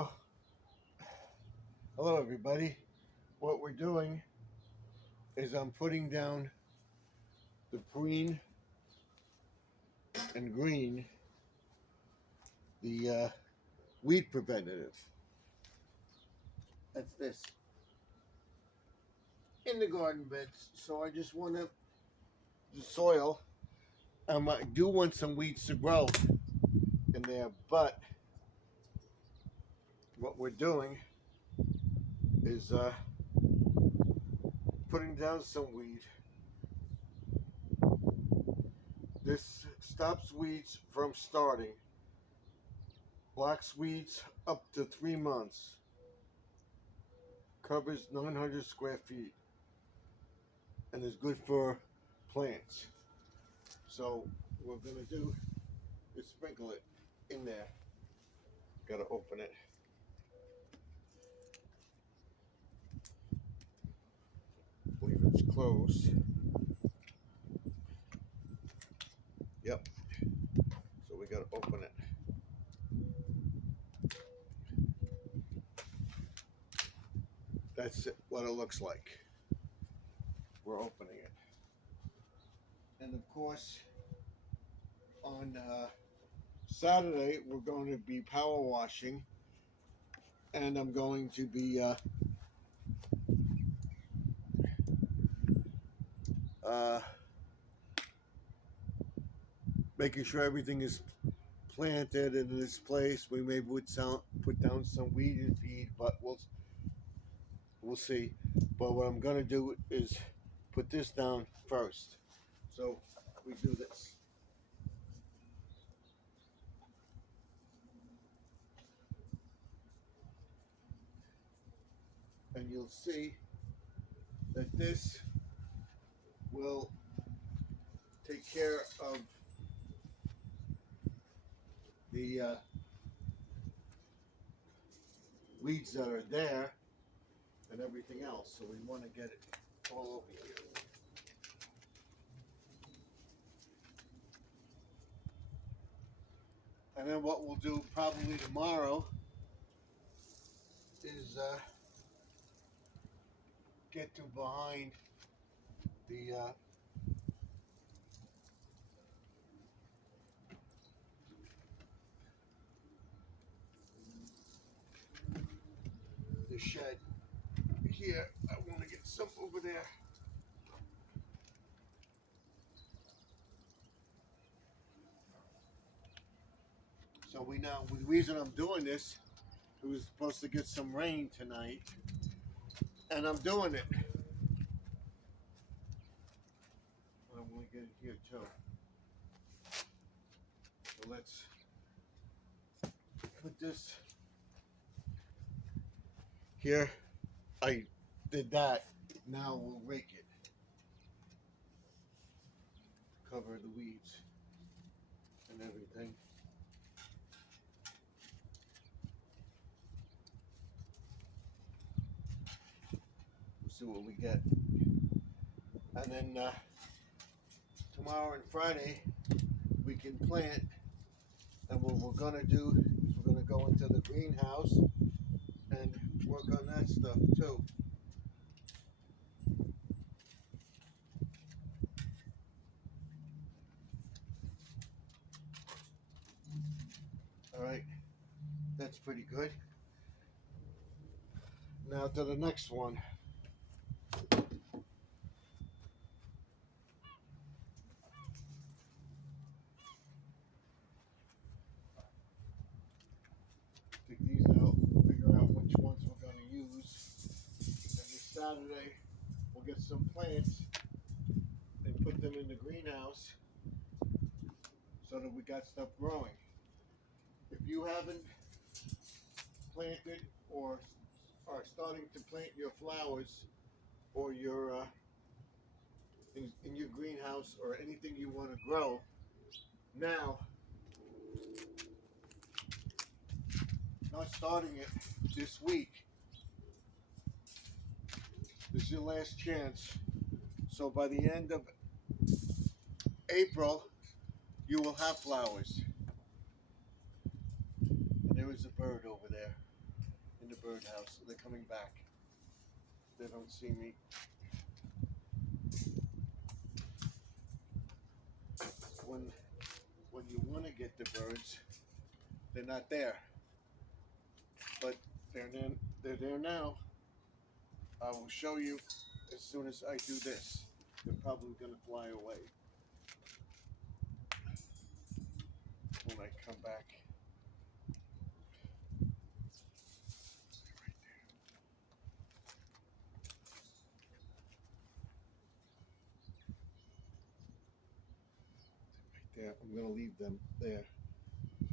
Oh, hello everybody. What we're doing is I'm putting down the green and green, the weed preventative. That's this in the garden beds. So I just want the soil. I do want some weeds to grow in there, but what we're doing is putting down some weed. This stops weeds from starting. Blocks weeds up to 3 months. Covers 900 square feet and is good for plants. So what we're gonna do is sprinkle it in there. Gotta open it. I believe it's closed. Yep. So we gotta open it. That's it, what it looks like. We're opening it. And of course, on Saturday, we're going to be power washing. And I'm going to be uh, making sure everything is planted in its place. We may put down some weed and feed, but we'll see. But what I'm gonna do is put this down first. So we do this. And you'll see that this will take care of the weeds that are there and everything else. So we want to get it all over here. And then what we'll do probably tomorrow is get to behind the shed here. I want to get some over there. So the reason I'm doing this, it was supposed to get some rain tonight, and I'm doing it. I want to get it here too. So let's put this here. I did that. Now we'll rake it. Cover the weeds and everything. We'll see what we get. And then tomorrow and Friday we can plant. And what we're gonna do is we're gonna go into the greenhouse and work on that stuff too. All right, that's pretty good. Now to the next one. Take these out, figure out which ones we're going to use. And this Saturday, we'll get some plants and put them in the greenhouse so that we got stuff growing. If you haven't planted or are starting to plant your flowers or your in your greenhouse or anything you want to grow, now not starting it this week. This is your last chance. So by the end of April, you will have flowers. And there is a bird over there. in the birdhouse. They're coming back. They don't see me. When you want to get the birds, they're not there. But they're there now. I will show you as soon as I do this. They're probably going to fly away when I come back. Right there. I'm going to leave them there.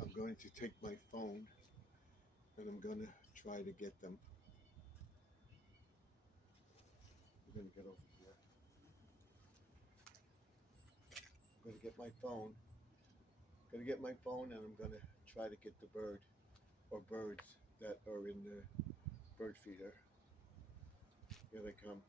I'm going to take my phone and I'm going to try to get them. I'm going to get over here. I'm going to get my phone. I'm going to get my phone and I'm going to try to get the bird or birds that are in the bird feeder. Here they come.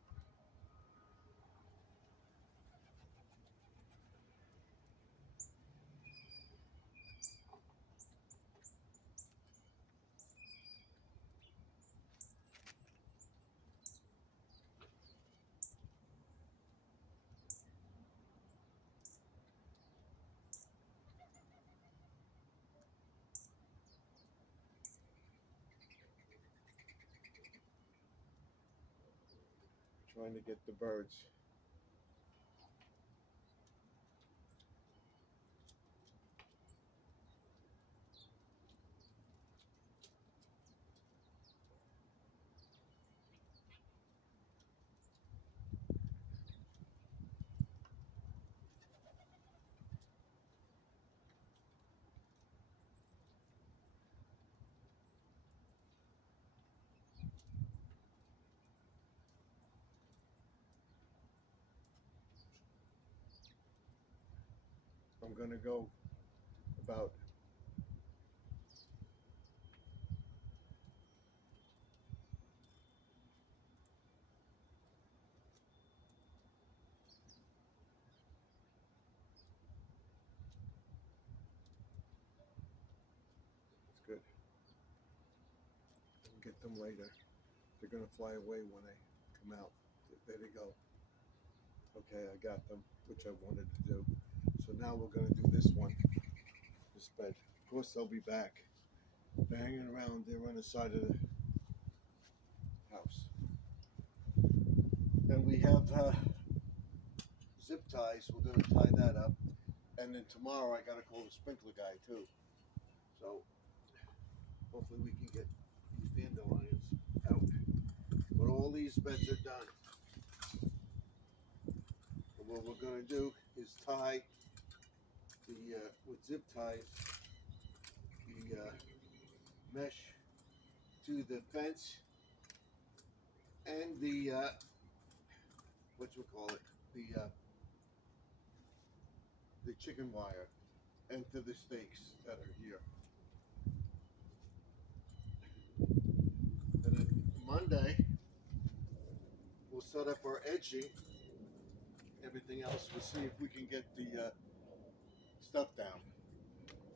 Trying to get the birds. I'm going to go about it's good. I'll get them later. They're going to fly away when I come out. There they go. Okay, I got them, which I wanted to do. So now we're going to do this one, this bed. Of course, they'll be back. They're hanging around there on the side of the house. And we have zip ties. We're going to tie that up. And then tomorrow I got to call the sprinkler guy too. So hopefully we can get these dandelions out. But all these beds are done. And what we're going to do is tie the with zip ties the mesh to the fence and the what you call it, the chicken wire, and to the stakes that are here. And then Monday we'll set up our edging. Everything else, we'll see if we can get the stuff down.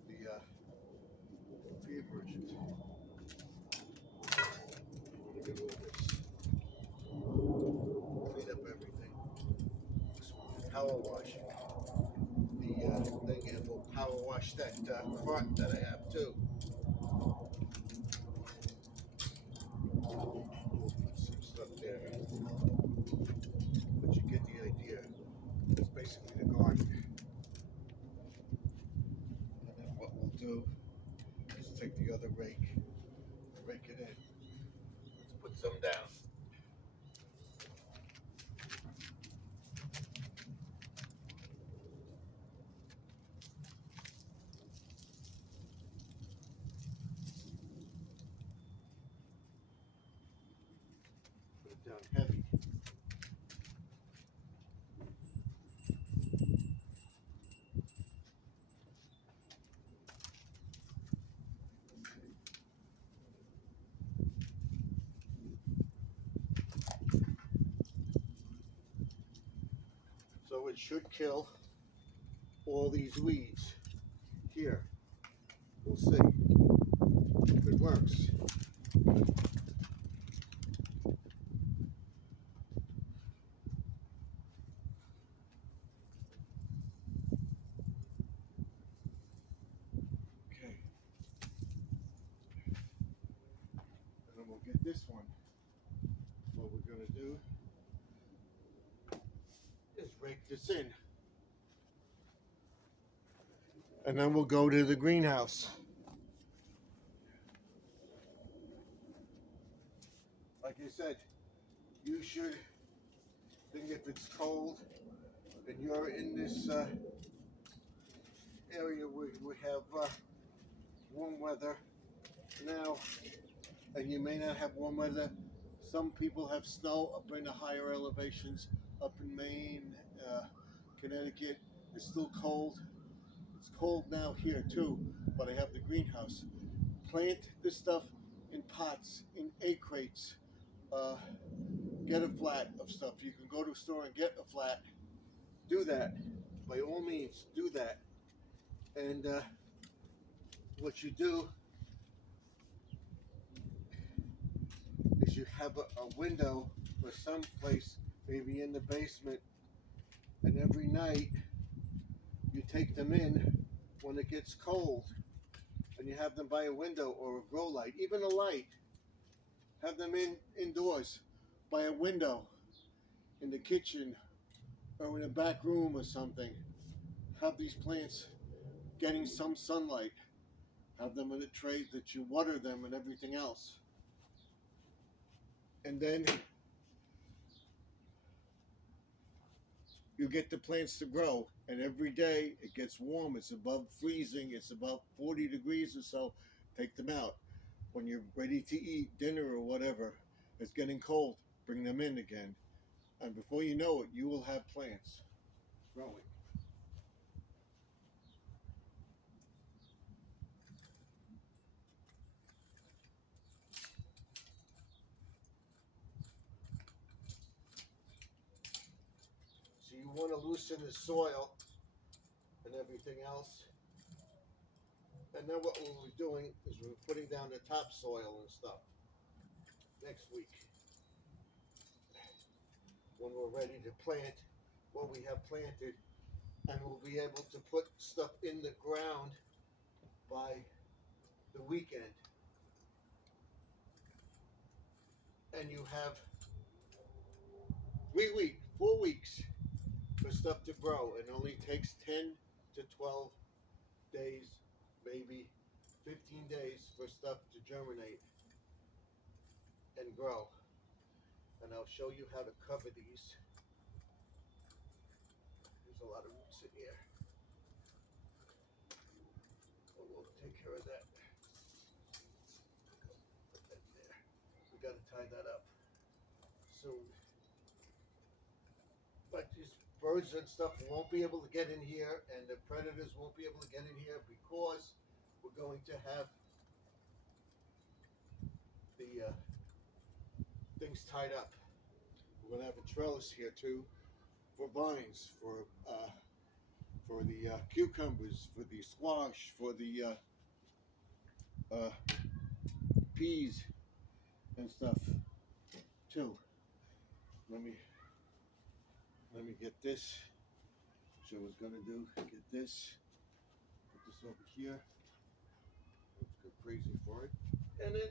The feed merchant. Get all this. Clean up everything. Power washing the thing, and we'll power wash that carton that I have too. We'll put some stuff there, but you get the idea. It's basically the garden. And then what we'll do is take the other rake it in. Let's put some down. Put it down heavy. So it should kill all these weeds here. We'll see if it works. this one, what we're going to do is rake this in. And then we'll go to the greenhouse. Like I said, you should think if it's cold and you're in this area where we have warm weather now, and you may not have warm weather. Some people have snow up in the higher elevations, up in Maine, Connecticut. It's still cold. It's cold now here too, but I have the greenhouse. Plant this stuff in pots, in egg crates. Get a flat of stuff. You can go to a store and get a flat. Do that. By all means, do that. And what you do is you have a window or someplace, maybe in the basement, and every night you take them in when it gets cold, and you have them by a window or a grow light, even a light. Have them indoors by a window in the kitchen or in a back room or something. Have these plants getting some sunlight. Have them in a tray that you water them and everything else. And then you get the plants to grow, and every day it gets warm. It's above freezing. It's about 40 degrees or so. Take them out. When you're ready to eat dinner or whatever, it's getting cold, bring them in again. And before you know it, you will have plants growing. So you want to loosen the soil and everything else. And then what we're doing is we're putting down the topsoil and stuff next week, when we're ready to plant what we have planted, and we'll be able to put stuff in the ground by the weekend. And you have 4 weeks for stuff to grow. It only takes 10 to 12 days, maybe 15 days for stuff to germinate and grow. And I'll show you how to cover these. There's a lot of roots in here. But we'll take care of that. Put that there. We got to tie that up soon. But these birds and stuff won't be able to get in here, and the predators won't be able to get in here, because we're going to have the things tied up. We're going to have a trellis here too, for vines, for the cucumbers, for the squash, for the peas and stuff too. Let me get this. So I was gonna do, get this, put this over here. Let's go crazy for it, and then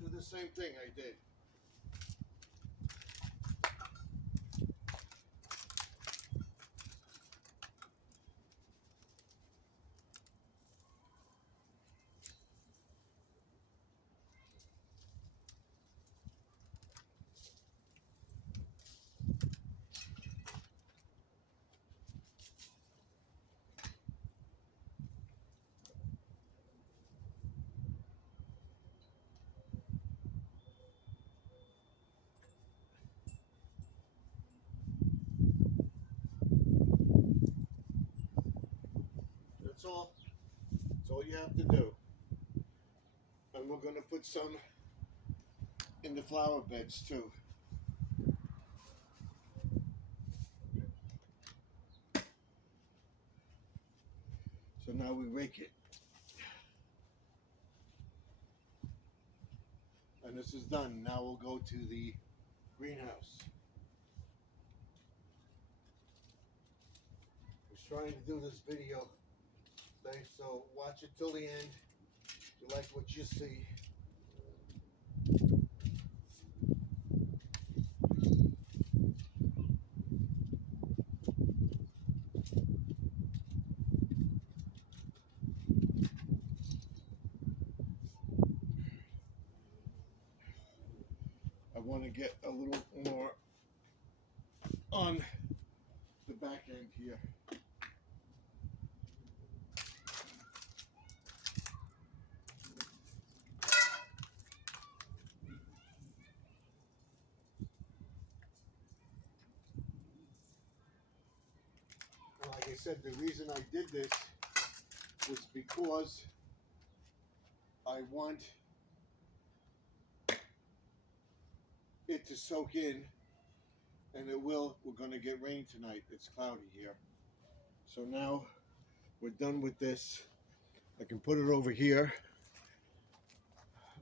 do the same thing I did. That's all. That's all you have to do. And we're gonna put some in the flower beds too. So now we rake it. And this is done. Now we'll go to the greenhouse. I was trying to do this video today, so watch it till the end. If you like what you see, get a little more on the back end here. Like I said, the reason I did this was because I want it to soak in, and it will. We're going to get rain tonight. It's cloudy here. So now we're done with this. I can put it over here.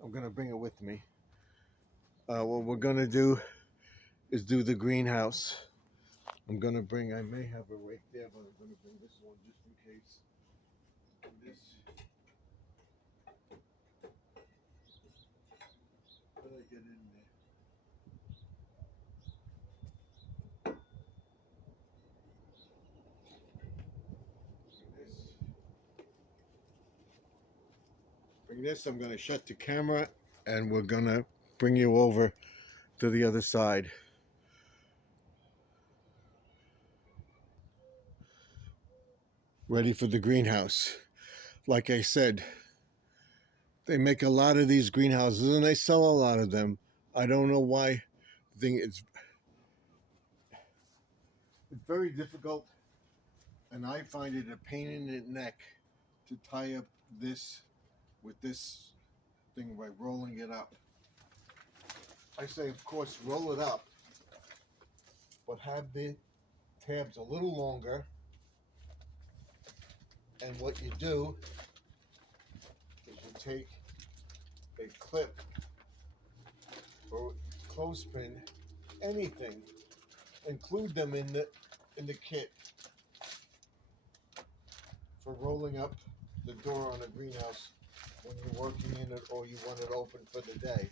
I'm going to bring it with me. What we're going to do is do the greenhouse. I'm going to bring, I may have a rake there, but I'm going to bring this one just in case. This. How do I get in there? Bring this. I'm going to shut the camera, and we're going to bring you over to the other side. Ready for the greenhouse. Like I said, they make a lot of these greenhouses and they sell a lot of them. I don't know why. It's very difficult, and I find it a pain in the neck to tie up this with this thing by rolling it up. I say, of course, roll it up, but have the tabs a little longer. And what you do is you take a clip or clothespin, anything, include them in the kit for rolling up the door on a greenhouse when you're working in it or you want it open for the day.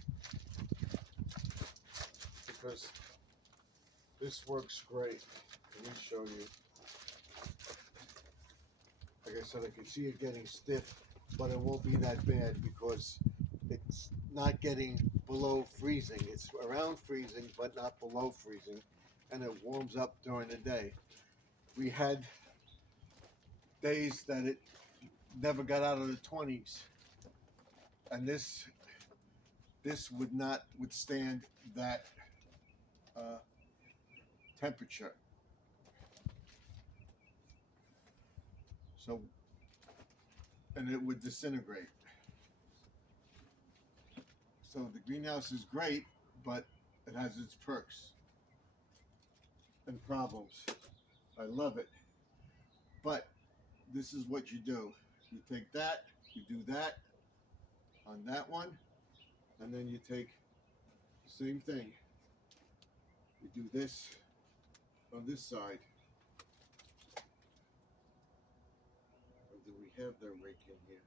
Because this works great. Let me show you. Like I said, I can see it getting stiff, but it won't be that bad because it's not getting below freezing. It's around freezing, but not below freezing, and it warms up during the day. We had days that it never got out of the 20s, and this would not withstand that temperature. So, and it would disintegrate. So the greenhouse is great, but it has its perks and problems. I love it. But this is what you do. You take that, you do that on that one, and then you take the same thing. You do this on this side. Or do we have the rake in here?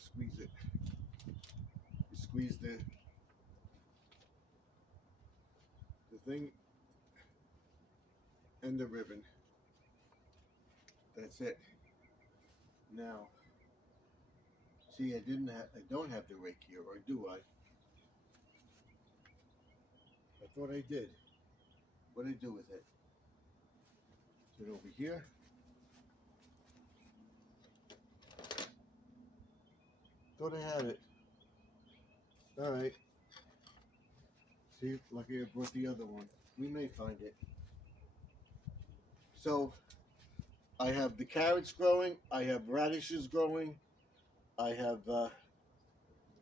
Squeeze it. You squeeze the thing and the ribbon. That's it. Now, see, I don't have the rake here, or do I? I thought I did. What did I do with it? Is it over here? Thought I had it. All right. See, lucky I brought the other one. We may find it. So, I have the carrots growing. I have radishes growing. I have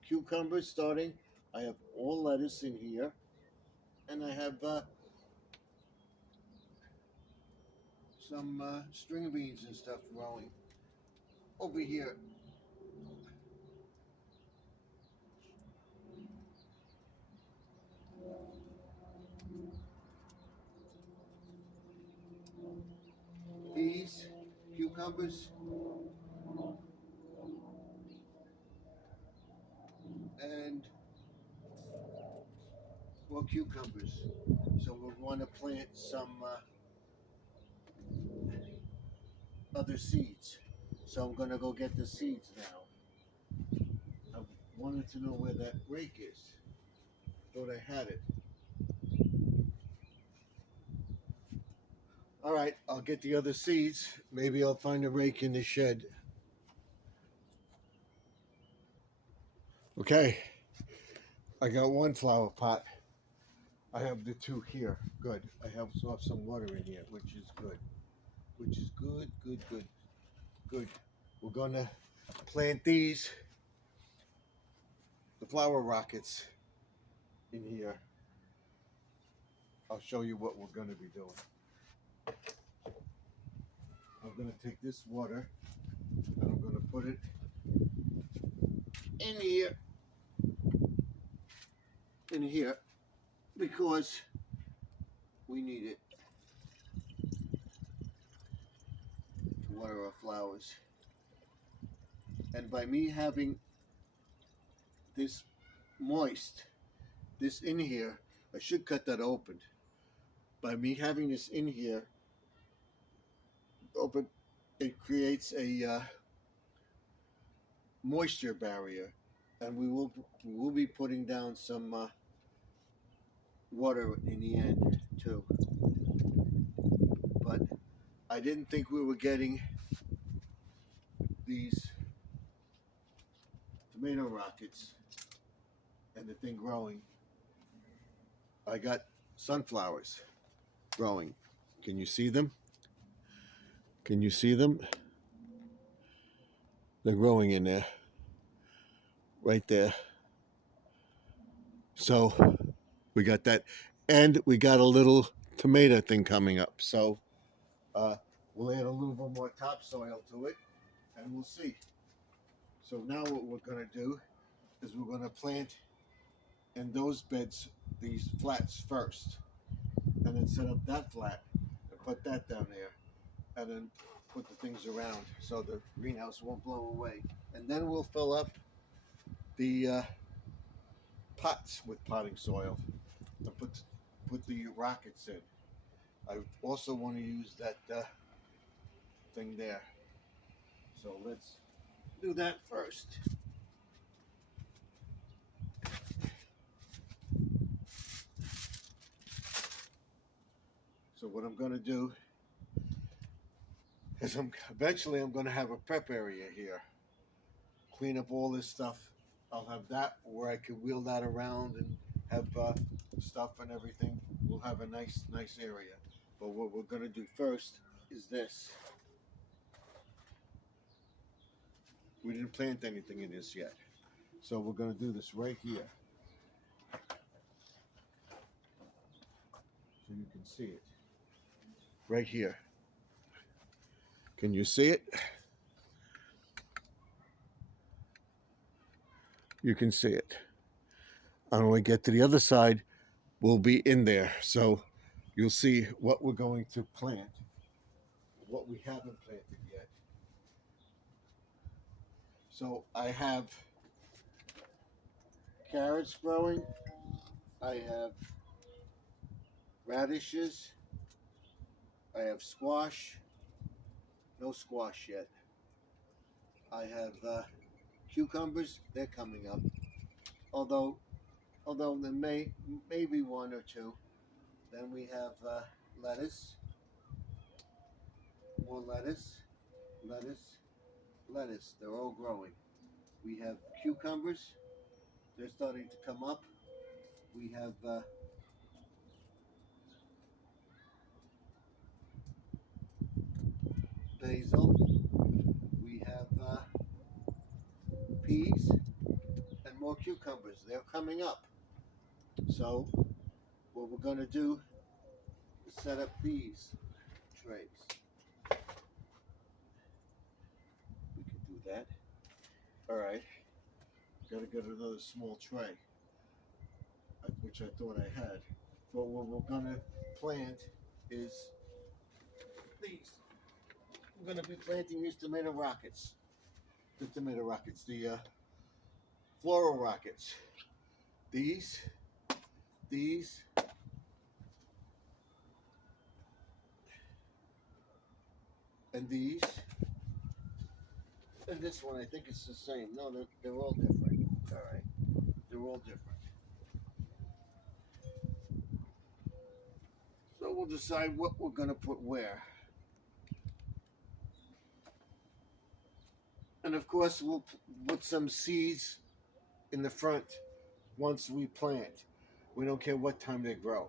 cucumbers starting. I have all lettuce in here, and I have some string beans and stuff growing over here. Peas, cucumbers, and well, cucumbers. So we want to plant some other seeds. So I'm going to go get the seeds now. I wanted to know where that rake is. thought I had it. All right, I'll get the other seeds. Maybe I'll find a rake in the shed. Okay, I got one flower pot. I have the two here. Good. I have some water in here, which is good. Which is good, good, good, good. We're gonna plant these, the flower rockets, in here. I'll show you what we're gonna be doing. I'm gonna take this water and I'm gonna put it in here, because we need it to water our flowers. And by me having this moist, this in here, I should cut that open. By me having this in here open, it creates a moisture barrier, and we will be putting down some water in the end too. But I didn't think we were getting these tomato rockets and the thing growing. I got sunflowers growing. Can you see them? Can you see them? They're growing in there, right there. So we got that, and we got a little tomato thing coming up. So we'll add a little bit more topsoil to it, and we'll see. So now what we're going to do is we're going to plant in those beds these flats first, and then set up that flat and put that down there, and then put the things around so the greenhouse won't blow away. And then we'll fill up the pots with potting soil and put the rockets in. I also want to use that thing there. So let's do that first. So what I'm going to do is eventually I'm going to have a prep area here. Clean up all this stuff. I'll have that where I can wheel that around and have stuff and everything. We'll have a nice area. But what we're going to do first is this. We didn't plant anything in this yet. So we're going to do this right here. So you can see it. Right here. Can you see it? You can see it. And when we get to the other side, we'll be in there. So you'll see what we're going to plant, what we haven't planted yet. So I have carrots growing. I have radishes. I have squash. No squash yet. I have cucumbers. They're coming up. Although there may be one or two. Then we have lettuce. More lettuce. Lettuce. They're all growing. We have cucumbers. They're starting to come up. We have basil. We have peas and more cucumbers. They're coming up. So what we're going to do is set up these trays. We can do that. All right. Got to get another small tray, which I thought I had. But what we're going to plant is these. We're going to be planting these tomato rockets. The floral rockets. These, and these, and this one. I think it's the same. No, they're all different. All right, they're all different. we'll decide what we're gonna put where. And of course, we'll put some seeds in the front once we plant. We don't care what time they grow.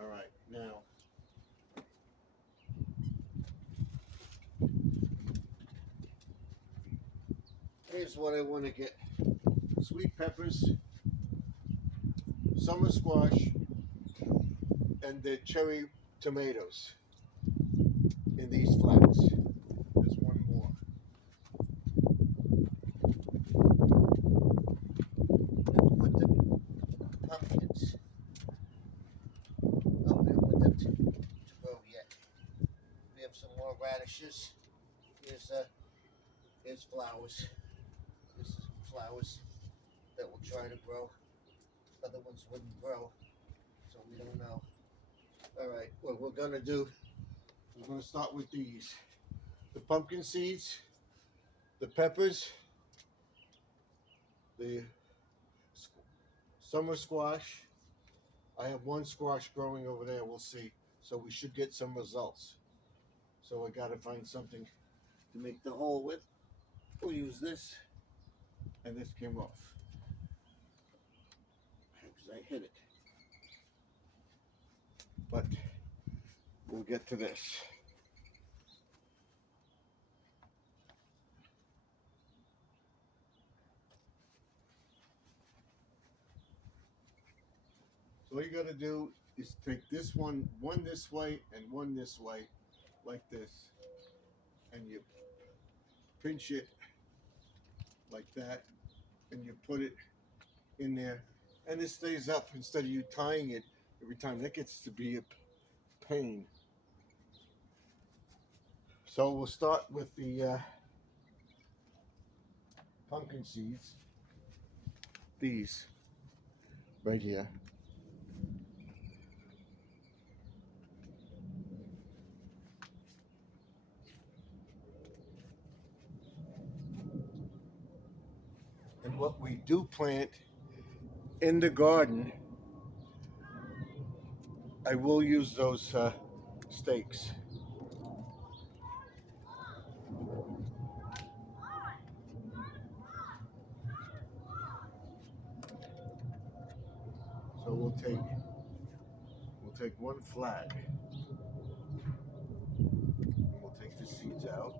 All right, now here's what I want to get: sweet peppers, summer squash, and the cherry tomatoes in these flats. There's one more. And put the pumpkins. Oh, we don't want them to grow yet. We have some more radishes. Here's flowers. This is flowers that will try to grow. Other ones wouldn't grow, so we don't know. All right, what we're gonna do, we're gonna start with these. The pumpkin seeds, the peppers, the summer squash. I have one squash growing over there, we'll see. So we should get some results. So I gotta find something to make the hole with. We'll use this, and this came off because I hit it. But we'll get to this. So all you gotta do is take this one this way and one this way, like this, and you pinch it like that, and you put it in there, and it stays up instead of you tying it every time. That gets to be a pain. So we'll start with the pumpkin seeds, these right here. And what we do plant in the garden, I will use those stakes. So we'll take one flag, and we'll take the seeds out.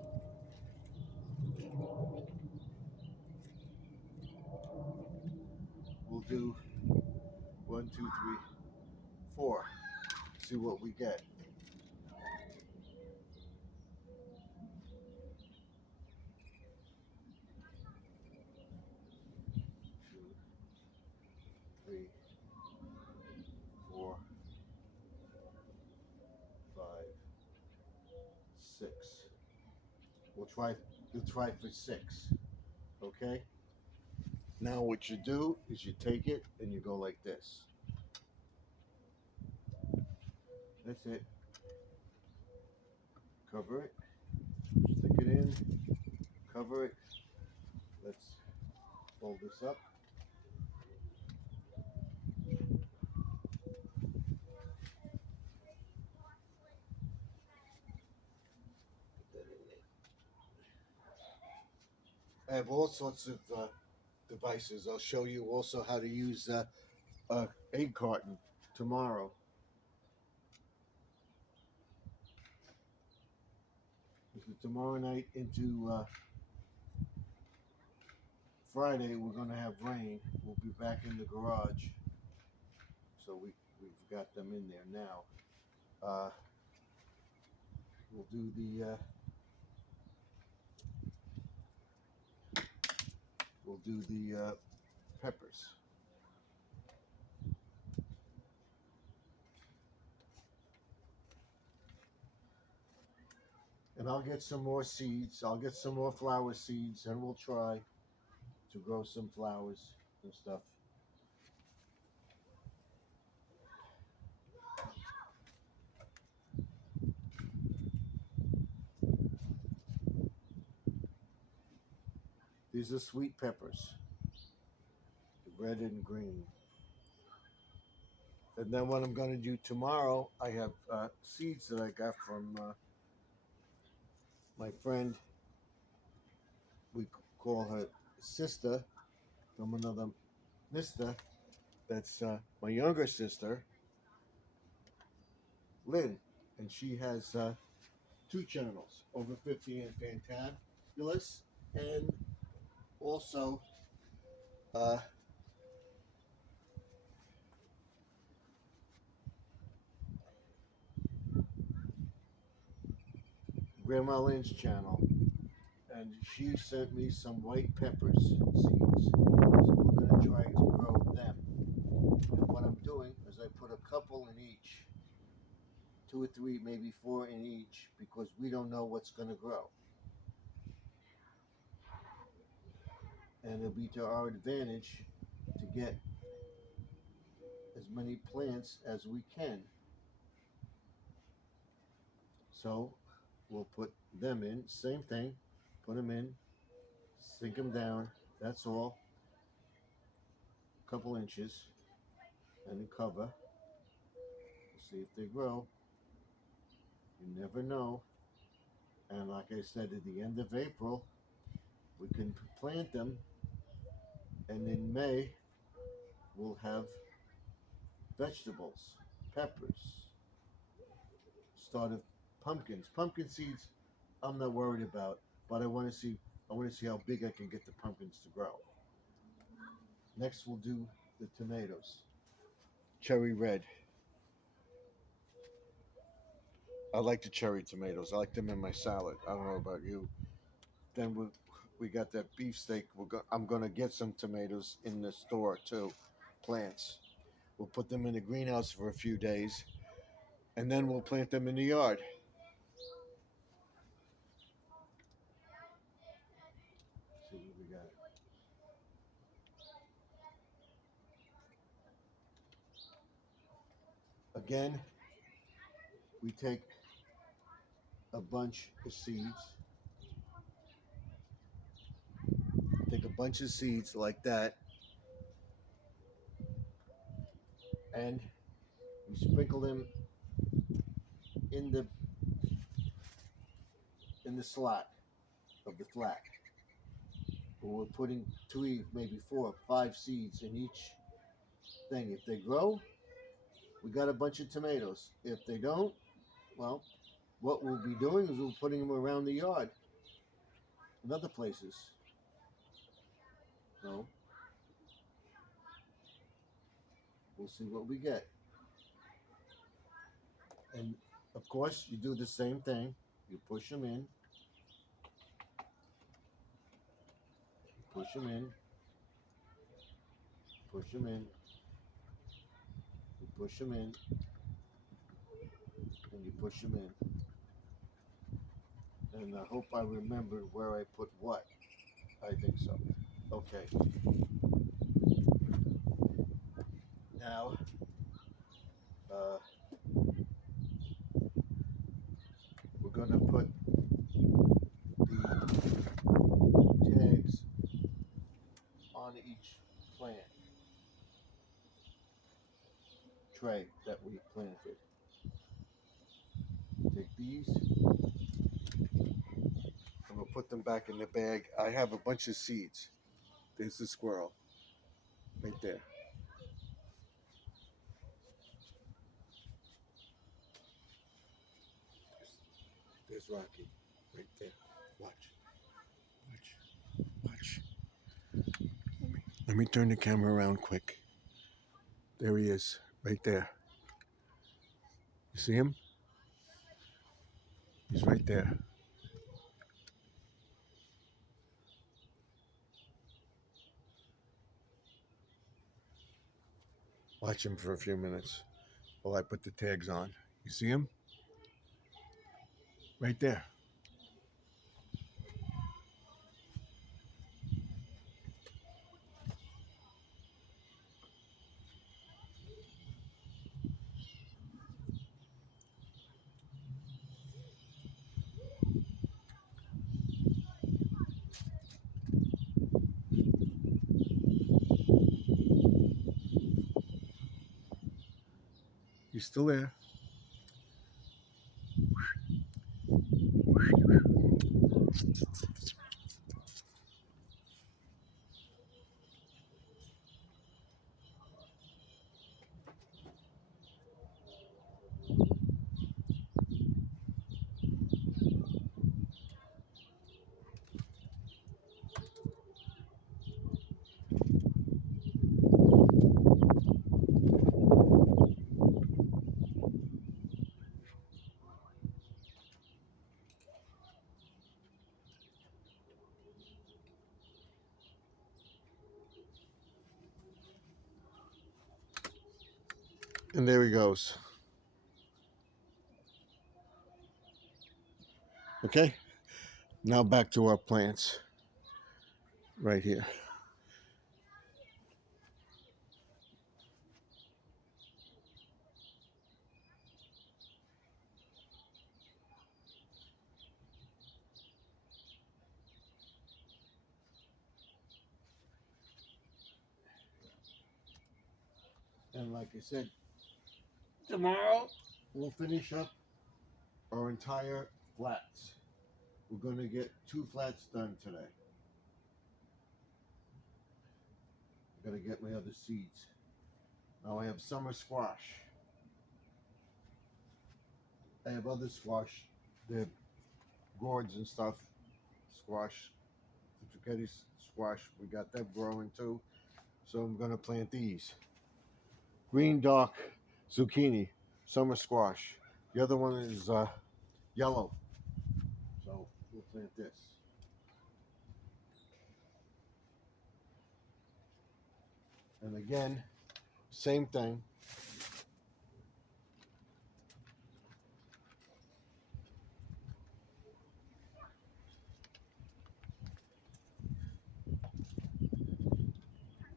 We'll do 1, 2, 3, 4. See what we get. 2, 3, 4, 5, 6. We'll try for 6. Okay? Now what you do is you take it and you go like this. That's it. Cover it. Stick it in. Cover it. Let's fold this up. I have all sorts of devices. I'll show you also how to use a egg carton tomorrow. Because tomorrow night into Friday we're gonna have rain. We'll be back in the garage, so we've got them in there now. We'll do the peppers. And I'll get some more seeds. I'll get some more flower seeds, and we'll try to grow some flowers and stuff. These are sweet peppers, red and green. And then what I'm going to do tomorrow, I have seeds that I got from my friend. We call her sister from another mister. That's my younger sister, Lynn. And she has two channels, Over 50 and Fantabulous, and also uh, Grandma Lynn's channel. And she sent me some white peppers seeds. So we're going to try to grow them. And what I'm doing is I put a couple in each, two or three, maybe four in each, because we don't know what's going to grow. And it'll be to our advantage to get as many plants as we can. So we'll put them in, same thing, put them in, sink them down, that's all, a couple inches, and then cover. We'll see if they grow. You never know. And like I said, at the end of April, we can plant them, and in May, we'll have vegetables, peppers, start of pumpkins. Pumpkin seeds, I'm not worried about, but I want to see. I want to see how big I can get the pumpkins to grow. Next, we'll do the tomatoes. Cherry red. I like the cherry tomatoes. I like them in my salad. I don't know about you. Then we got that beefsteak. I'm gonna get some tomatoes in the store too, plants. We'll put them in the greenhouse for a few days, and then we'll plant them in the yard. See what we got. Again, we take a bunch of seeds. Take a bunch of seeds like that, and we sprinkle them in the slot of the flat. We're putting two, maybe four, five seeds in each thing. If they grow, we got a bunch of tomatoes. If they don't, well, what we'll be doing is we're putting them around the yard and other places. So we'll see what we get. And of course, you do the same thing. You push them in, push them in, push them in, you push them in, and you push them in. And I hope I remember where I put what. I think so. Okay. Now, uh, we're going to put the tags on each plant tray that we planted. Take these, and we'll put them back in the bag. I have a bunch of seeds. There's the squirrel right there. There's Rocky right there. Watch, watch, watch. Let me turn the camera around quick. There he is, right there. You see him? He's right there. Watch him for a few minutes while I put the tags on. You see him? Right there. he's still there. And there he goes. Okay, now back to our plants right here. And like I said, tomorrow we'll finish up our entire flats. We're going to get 2 flats done today. I got to get my other seeds. Now I have summer squash. I have other squash. They're gourds and stuff. Squash, the squash. We got that growing too. So I'm going to plant these. Green dark zucchini, summer squash. The other one is yellow. So we'll plant this. And again, same thing.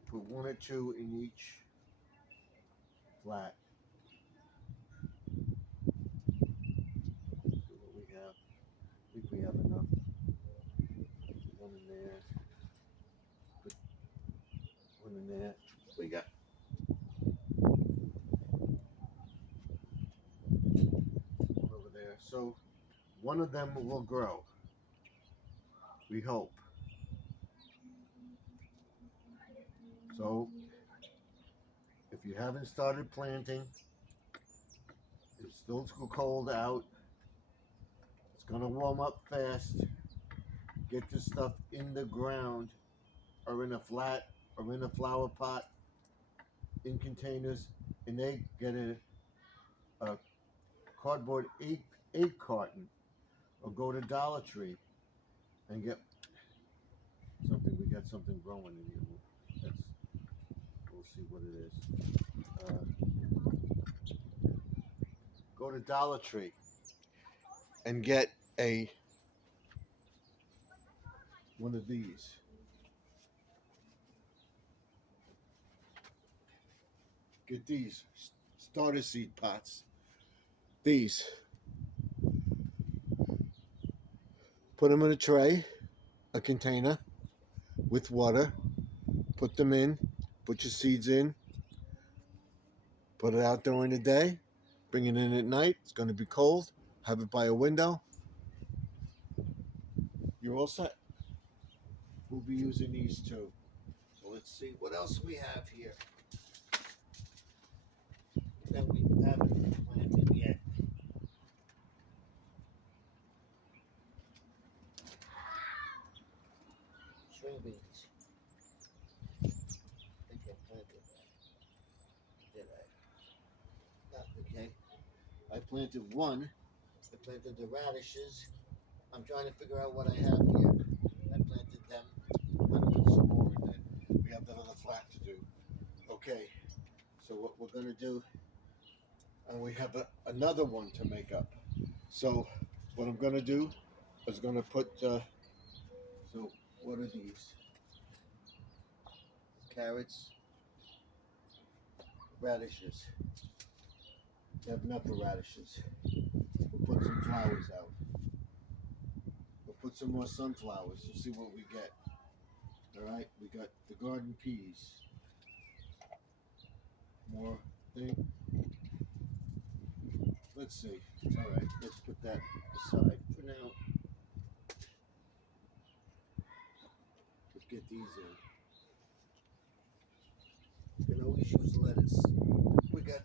Put 1 or 2 in each flat. See what we have. I think we have enough. 1 in there. Put 1 in there. We got one over there. So one of them will grow. We hope. So if you haven't started planting, it's still too cold out. It's gonna warm up fast. Get this stuff in the ground or in a flat or in a flower pot in containers, and they get a cardboard egg carton, or go to Dollar Tree and get something. We got something growing in here. We'll see what it is. Go to Dollar Tree and get one of these. Get these starter seed pots. These. Put them in a tray, a container with water. Put them in. Put your seeds in. Put it out during the day. Bring it in at night. It's going to be cold. Have it by a window. You're all set. We'll be using these too. So let's see what else we have here that we haven't planted yet. String beans. I think I planted that. Did I? Not okay. I planted one. I planted the radishes. I'm trying to figure out what I have here. I planted them. I'm going to put some more in there. We have that other flat to do. Okay. So what we're going to do, and we have another one to make up. So what I'm going to do is going to put, so what are these? Carrots, radishes. We have enough of radishes. We'll put some flowers out. We'll put some more sunflowers. We'll see what we get. All right, we got the garden peas. More thing. let's see. All right, let's put that aside for now. Let's get these in. You can always use lettuce. We got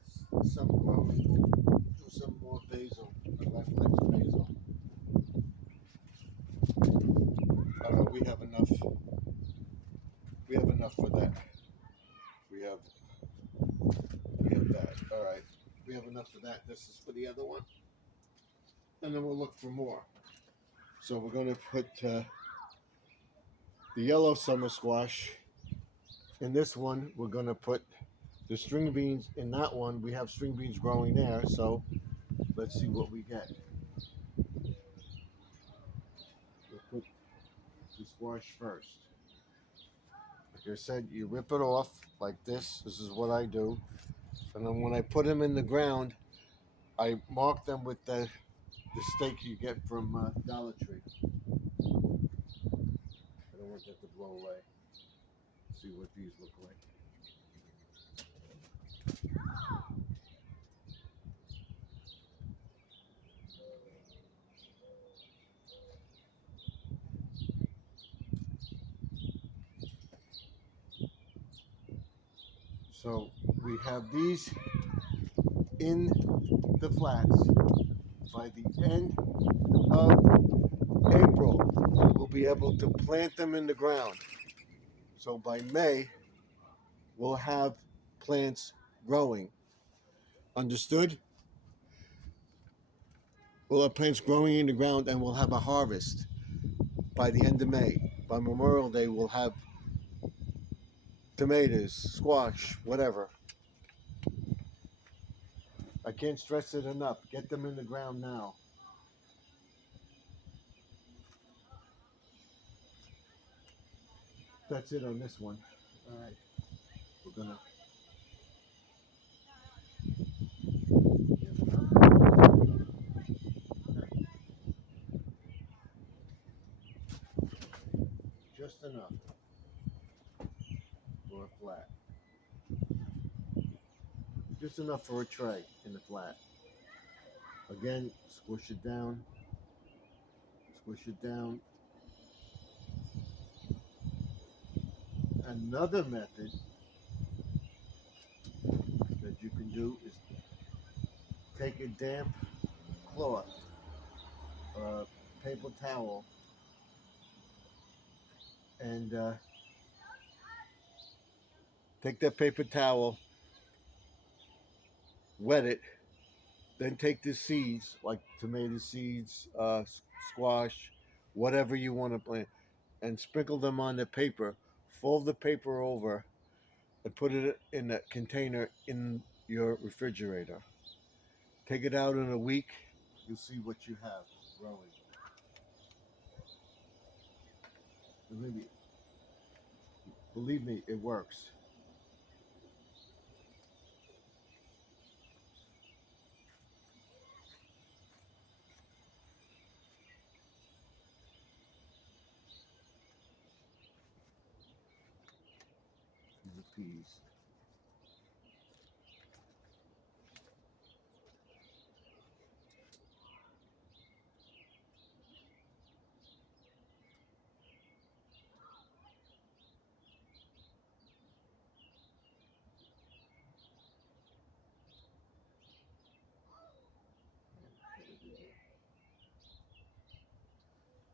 some growing. We'll do some more basil. My wife likes basil. We have enough. We have enough for that. We have we have that. All right. We have enough for that. This is for the other one, and then we'll look for more. So we're going to put the yellow summer squash in this one. We're going to put the string beans in that one. We have string beans growing there, so let's see what we get. We'll put the squash first. Like I said, you rip it off like this. This is what I do. And then when I put them in the ground, I mark them with the stake you get from Dollar Tree. I don't want that to blow away. See what these look like. So we have these in the flats. By the end of April, we'll be able to plant them in the ground. So by May, we'll have plants growing. Understood? We'll have plants growing in the ground and we'll have a harvest by the end of May. By Memorial Day, we'll have tomatoes, squash, whatever. I can't stress it enough. Get them in the ground now. That's it on this one. All right. We're going to just enough for a flat. Just enough for a tray in the flat. Again, squish it down. Squish it down. Another method that you can do is take a damp cloth, paper towel, and take that paper towel, wet it, then take the seeds, like tomato seeds, squash, whatever you want to plant, and sprinkle them on the paper. Fold the paper over and put it in a container in your refrigerator. Take it out in a week, you'll see what you have growing. Maybe, believe me, it works. The peas.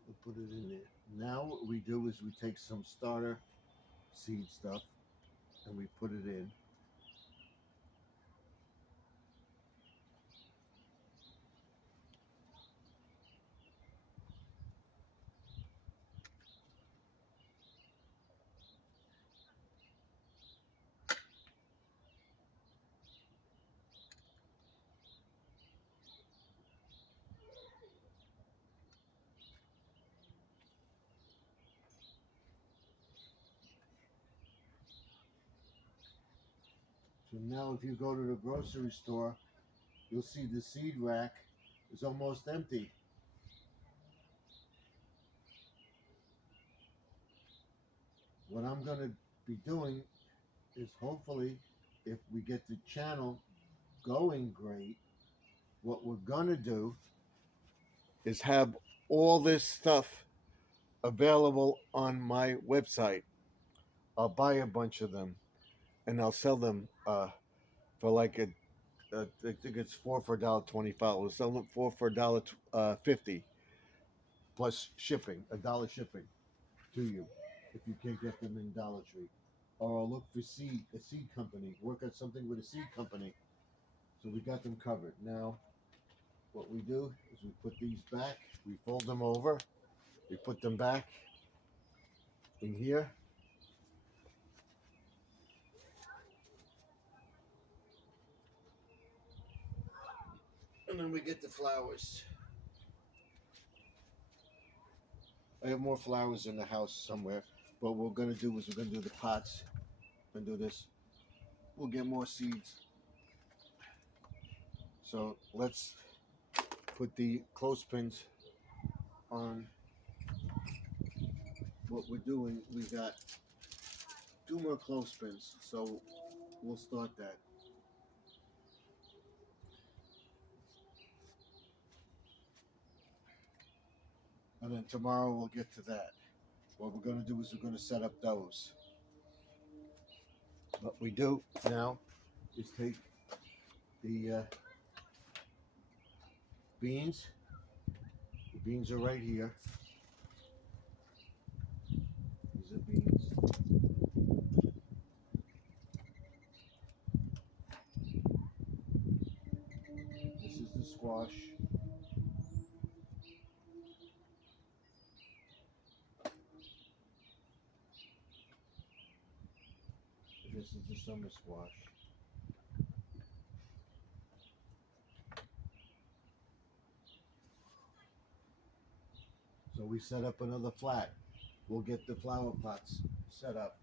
We'll put it in there. Now what we do is we take some starter seed stuff and we put it in. So now if you go to the grocery store, you'll see the seed rack is almost empty. What I'm going to be doing is hopefully, if we get the channel going great, what we're gonna do is have all this stuff available on my website. I'll buy a bunch of them and I'll sell them for like I think it's four for $1.25. We'll sell them for $1.50 plus shipping, $1 shipping to you if you can't get them in Dollar Tree. Or I'll look for a seed company, work on something with a seed company. So we got them covered. Now, what we do is we put these back, we fold them over, we put them back in here. And then we get the flowers. I have more flowers in the house somewhere. But what we're gonna do is we're gonna do the pots and do this. We'll get more seeds. So let's put the clothespins on what we're doing. We got two more clothespins, so we'll start that. And then tomorrow we'll get to that. What we're gonna do is we're gonna set up those. What we do now is take the beans. The beans are right here. These are beans. This is the squash. This is the summer squash. So we set up another flat. We'll get the flower pots set up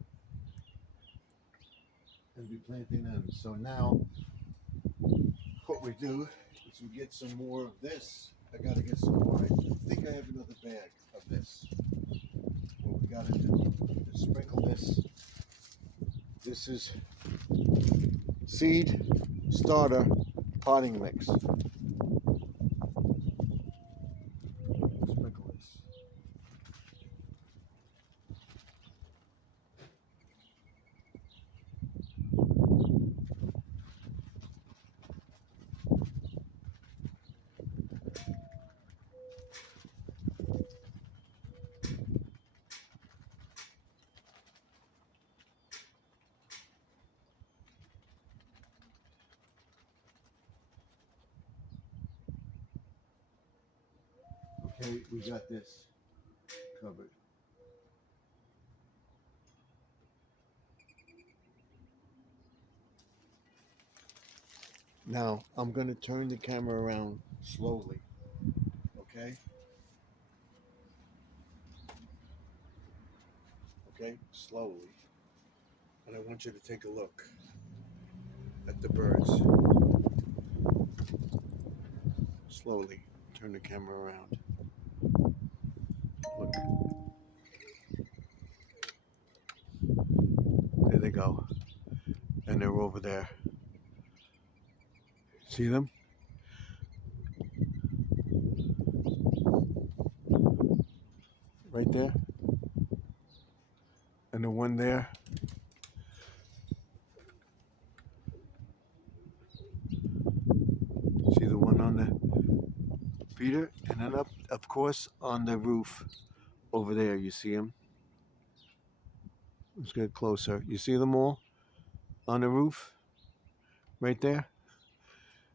and be planting them. So now what we do is we get some more of this. I gotta get some more. I think I have another bag of this. What we gotta do is sprinkle this. This is seed starter potting mix. Sprinkle this. Okay, we got this covered. Now I'm going to turn the camera around slowly, okay? Okay, slowly. And I want you to take a look at the birds. Slowly turn the camera around. Look. There they go. And they're over there. See them? Right there. And the one there. See the one on the feeder? And then up, of course, on the roof over there. You see them? Let's get closer. You see them all on the roof? Right there?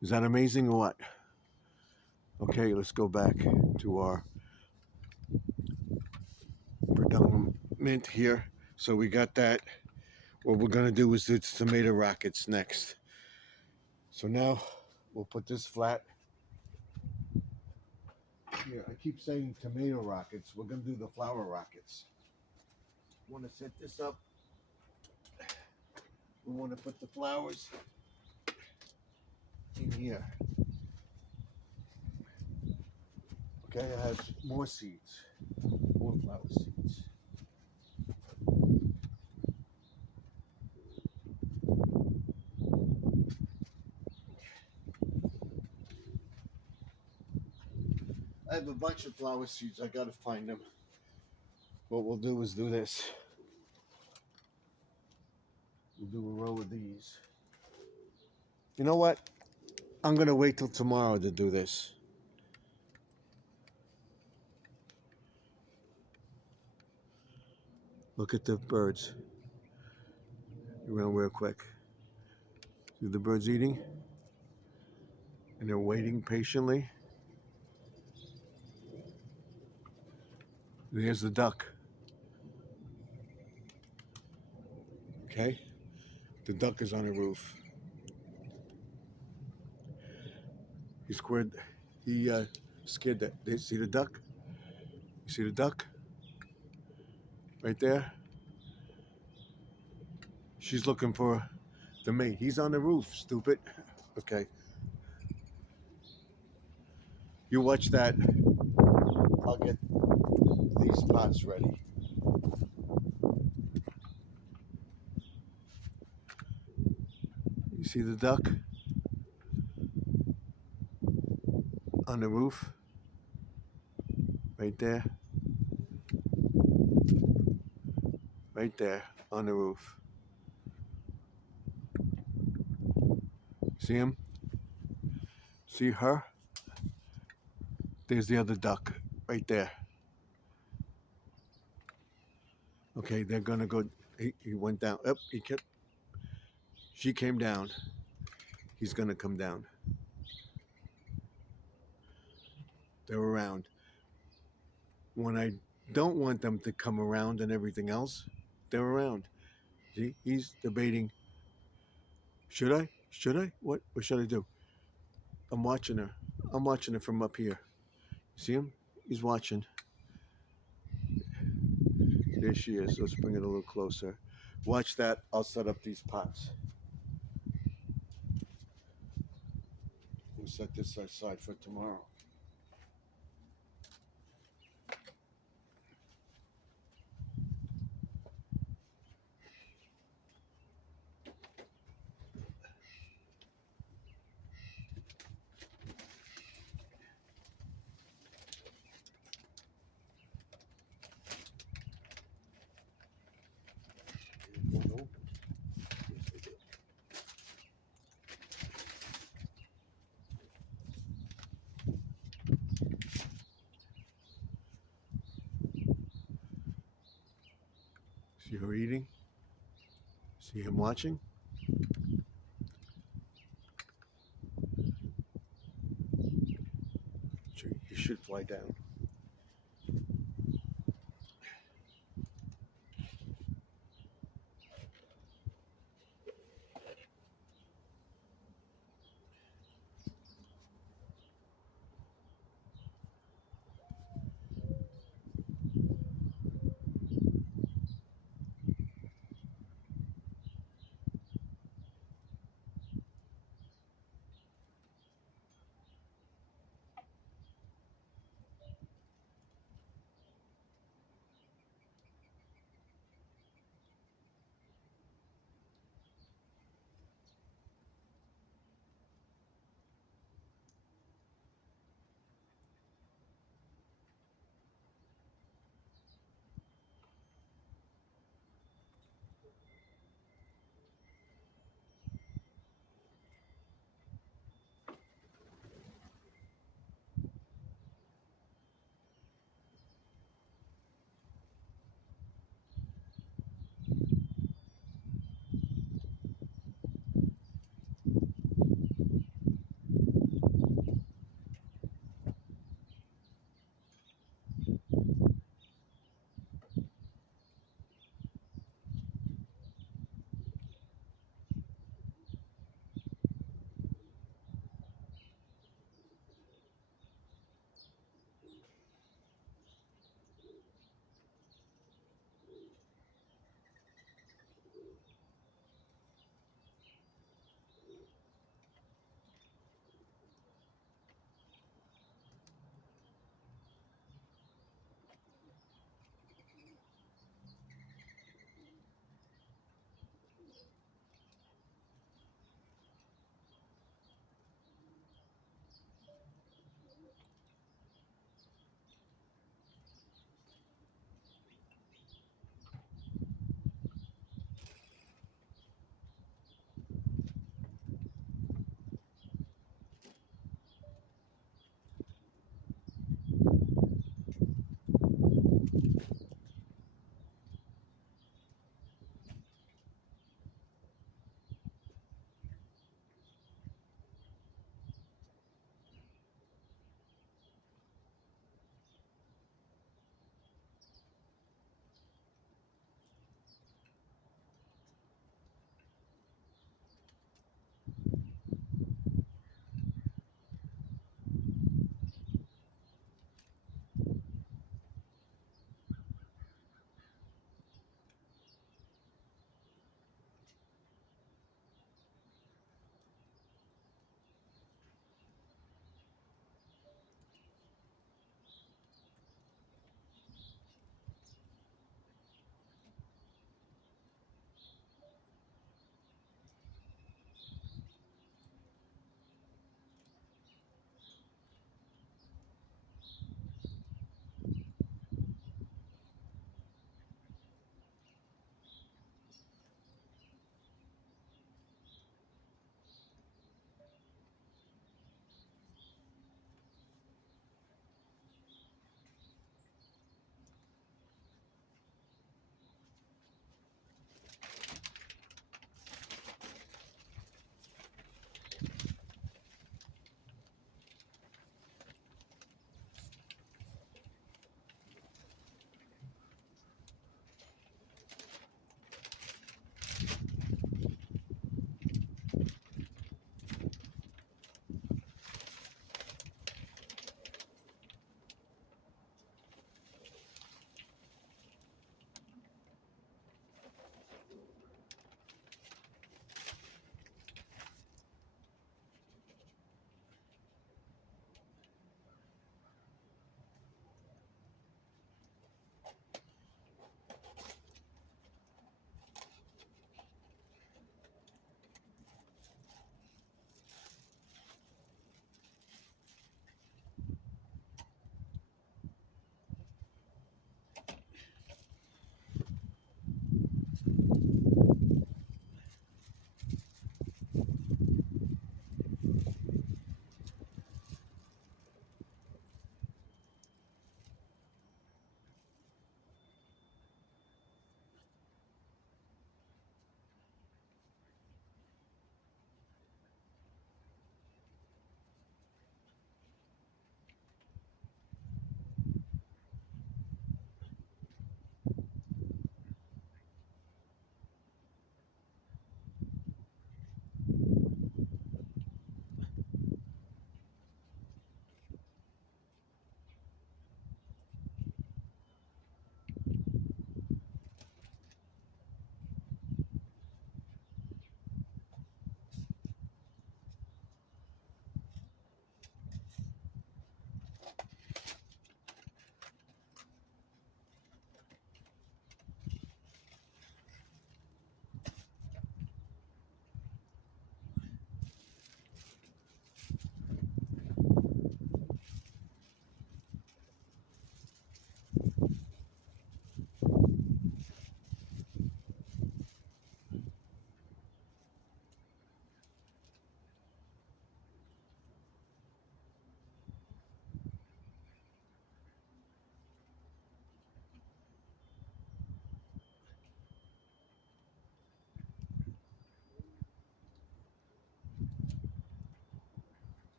Is that amazing or what? Okay, let's go back to our predominant here. So we got that. What we're gonna do is do tomato rockets next. So now we'll put this flat here. I keep saying tomato rockets. We're gonna do the flower rockets. Want to set this up. We want to put the flowers in here. Okay, I have more seeds, more flower seeds. have a bunch of flower seeds. I gotta find them. What we'll do is do this. We'll do a row of these. You know what? I'm gonna wait till tomorrow to do this. Look at the birds. Around real quick. See the birds eating? And they're waiting patiently. There's the duck. Okay? The duck is on the roof. He squared. He scared that. See the duck? You see the duck? Right there? She's looking for the mate. He's on the roof, stupid. Okay. You watch that. I'll get these pots ready. You see the duck on the roof? Right there. Right there on the roof. See him? See her? There's the other duck right there. Okay, they're gonna go. He went down. Up, he kept. She came down. He's gonna come down. They're around. When I don't want them to come around and everything else, they're around. See, he's debating. Should I? Should I? What? What should I do? I'm watching her. I'm watching her from up here. See him? He's watching. There she is. Let's bring it a little closer. Watch that. I'll set up these pots. We'll set this aside for tomorrow. See her eating? See him watching? He should fly down.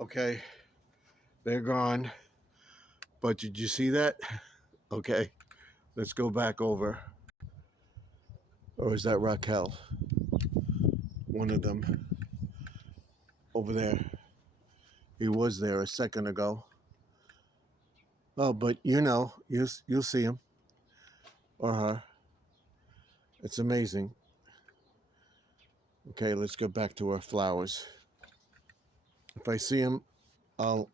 Okay, they're gone. But did you see that? Okay, let's go back over. Or is that Raquel? One of them over there. He was there a second ago. Oh, but you'll see him or her. It's amazing. Okay, let's get back to our flowers. If I see him, I'll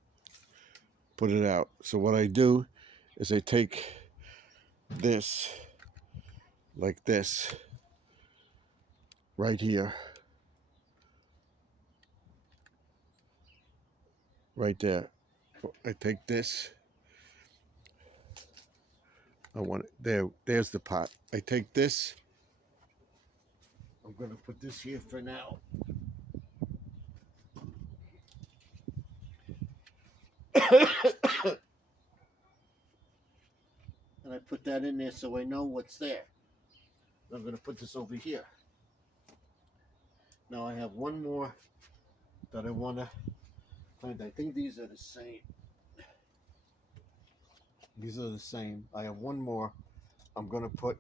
put it out. So what I do is I take this, like this, right here, right there. I take this. I want it there. There's the pot. I take this. I'm gonna put this here for now. And I put that in there so I know what's there. I'm gonna put this over here. Now I have one more that I wanna plant. I think these are the same. These are the same. I have one more I'm gonna put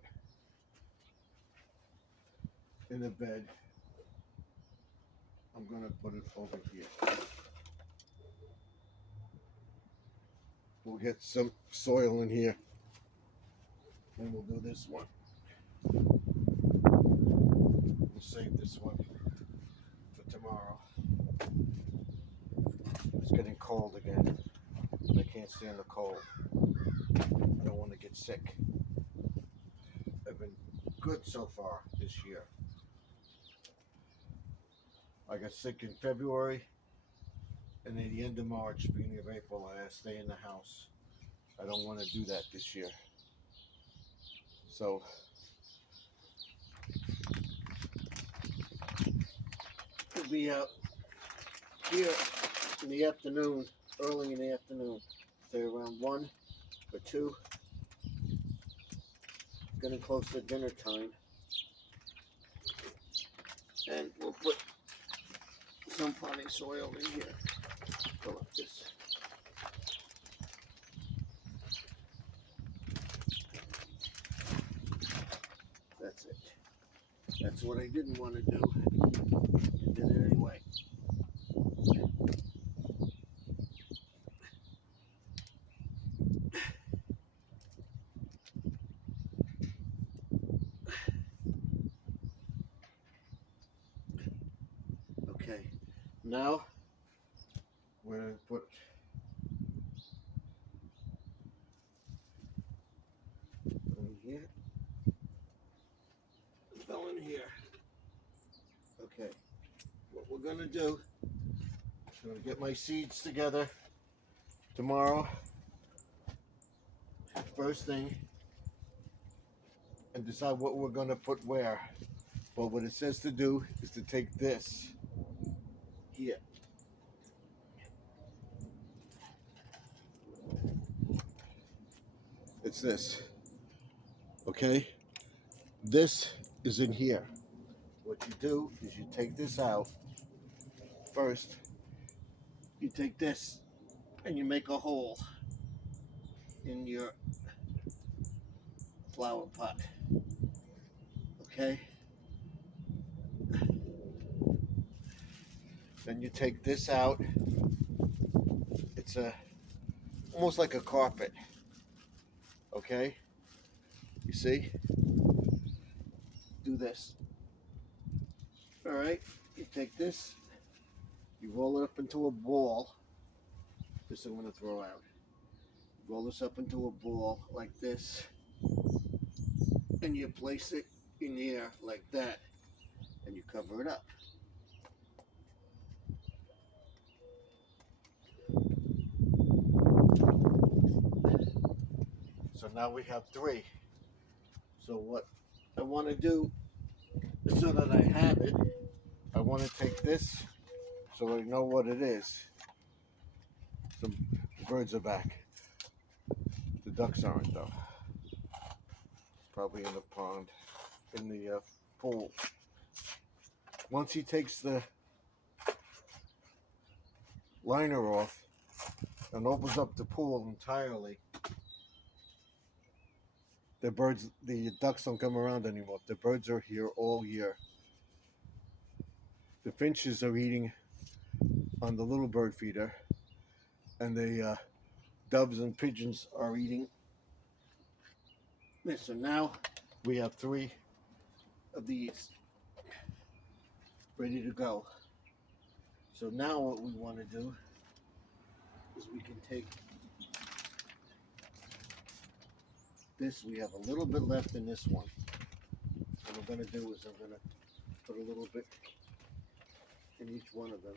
in a bed. I'm gonna put it over here. We'll get some soil in here. And we'll do this one. We'll save this one for tomorrow. It's getting cold again. I can't stand the cold. I don't want to get sick. I've been good so far this year. I got sick in February, and at the end of March, beginning of April, I had to stay in the house. I don't want to do that this year. So we'll be out here in the afternoon, early in the afternoon, say around 1 or 2, getting close to dinner time. And we'll put some potting soil in here. Fill up this. That's it. That's what I didn't want to do. I did it anyway. Okay, now we're going to put in here. Fell in here. Okay, what we're going to do, I'm going to get my seeds together tomorrow, first thing, and decide what we're going to put where. But what it says to do is to take this here. It's this. Okay? This is in here. What you do is you take this out. First, you take this and you make a hole in your flower pot. Okay? Then you take this out. It's almost like a carpet. Okay? You see? Do this. Alright? You take this, you roll it up into a ball. This I'm going to throw out. Roll this up into a ball like this. And you place it in here like that. And you cover it up. So now we have 3. So what I want to do, so that I have it, I want to take this so I know what it is. Some birds are back. The ducks aren't though. Probably in the pond, in the pool. Once he takes the liner off and opens up the pool entirely, the ducks don't come around anymore. The birds are here all year. The finches are eating on the little bird feeder, and the doves and pigeons are eating this. So now we have 3 of these ready to go. So now what we want to do is we can take this. We have a little bit left in this one. What I'm going to do is I'm going to put a little bit in each one of them.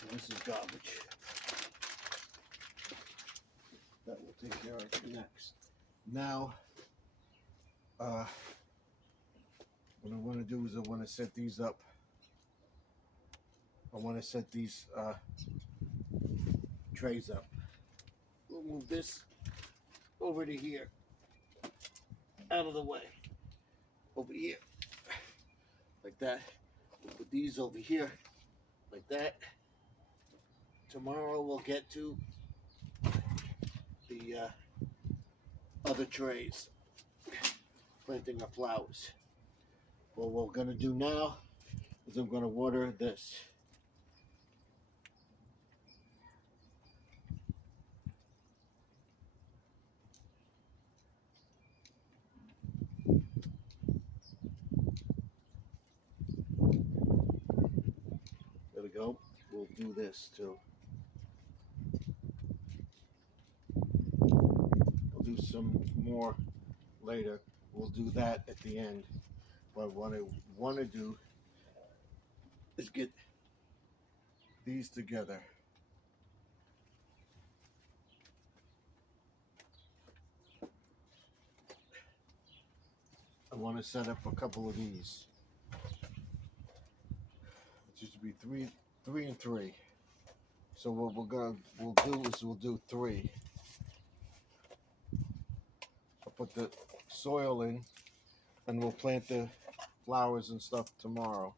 And this is garbage. That will take care of it next. Now, what I want to do is I want to set these up. I want to set these trays up. We'll move this over to here, out of the way, over here, like that. We'll put these over here, like that. Tomorrow we'll get to the other trays, planting our flowers. What we're going to do now is I'm going to water this. There we go. We'll do this too. We'll do some more later. We'll do that at the end. But what I want to do is get these together. I want to set up a couple of these. It used to be three and three. So what we'll do 3. I'll put the soil in, and we'll plant the flowers and stuff tomorrow.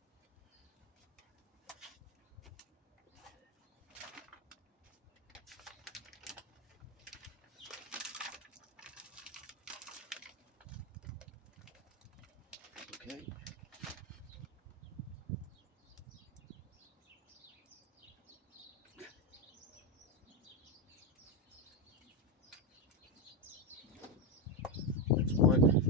Okay. That's one.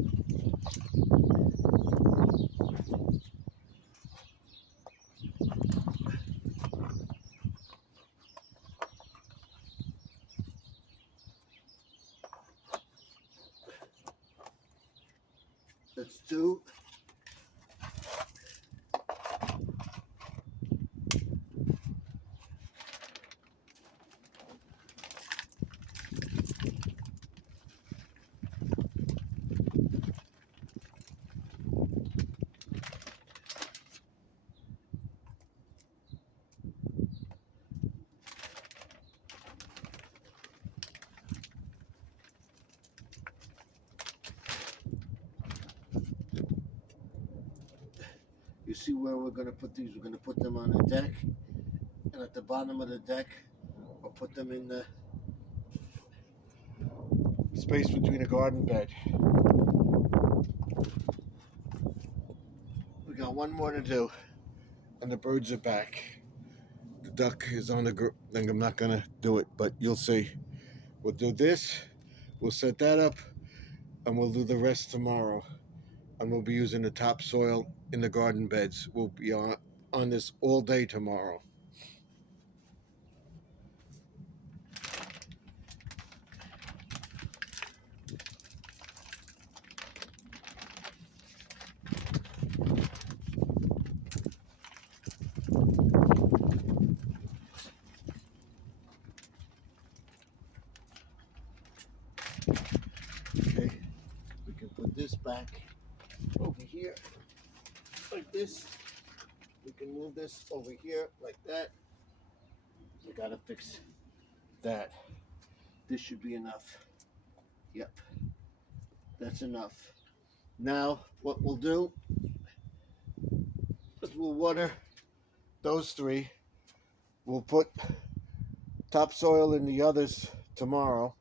That's 2. You see where we're going to put these? We're going to put them on the deck, and at the bottom of the deck, I'll put them in the space between a garden bed. We got one more to do, and the birds are back. The duck is on the thing. I'm not going to do it, but you'll see. We'll do this, we'll set that up, and we'll do the rest tomorrow. And we'll be using the topsoil in the garden beds. We'll be on this all day tomorrow. Okay, we can put this back over here like this. We can move this over here like that. We gotta fix that. this should be enough. Yep, that's enough. Now what we'll do is we'll water those three. We'll put topsoil in the others tomorrow.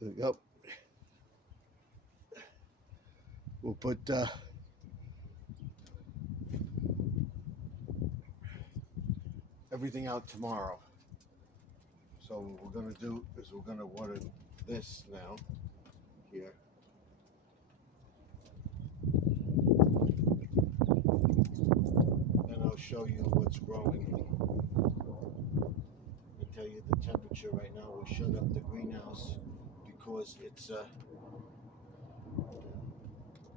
There we go. We'll put everything out tomorrow. So what we're going to do is we're going to water this now here. And I'll show you what's growing. I'll tell you the temperature right now. We'll shut up the greenhouse because it's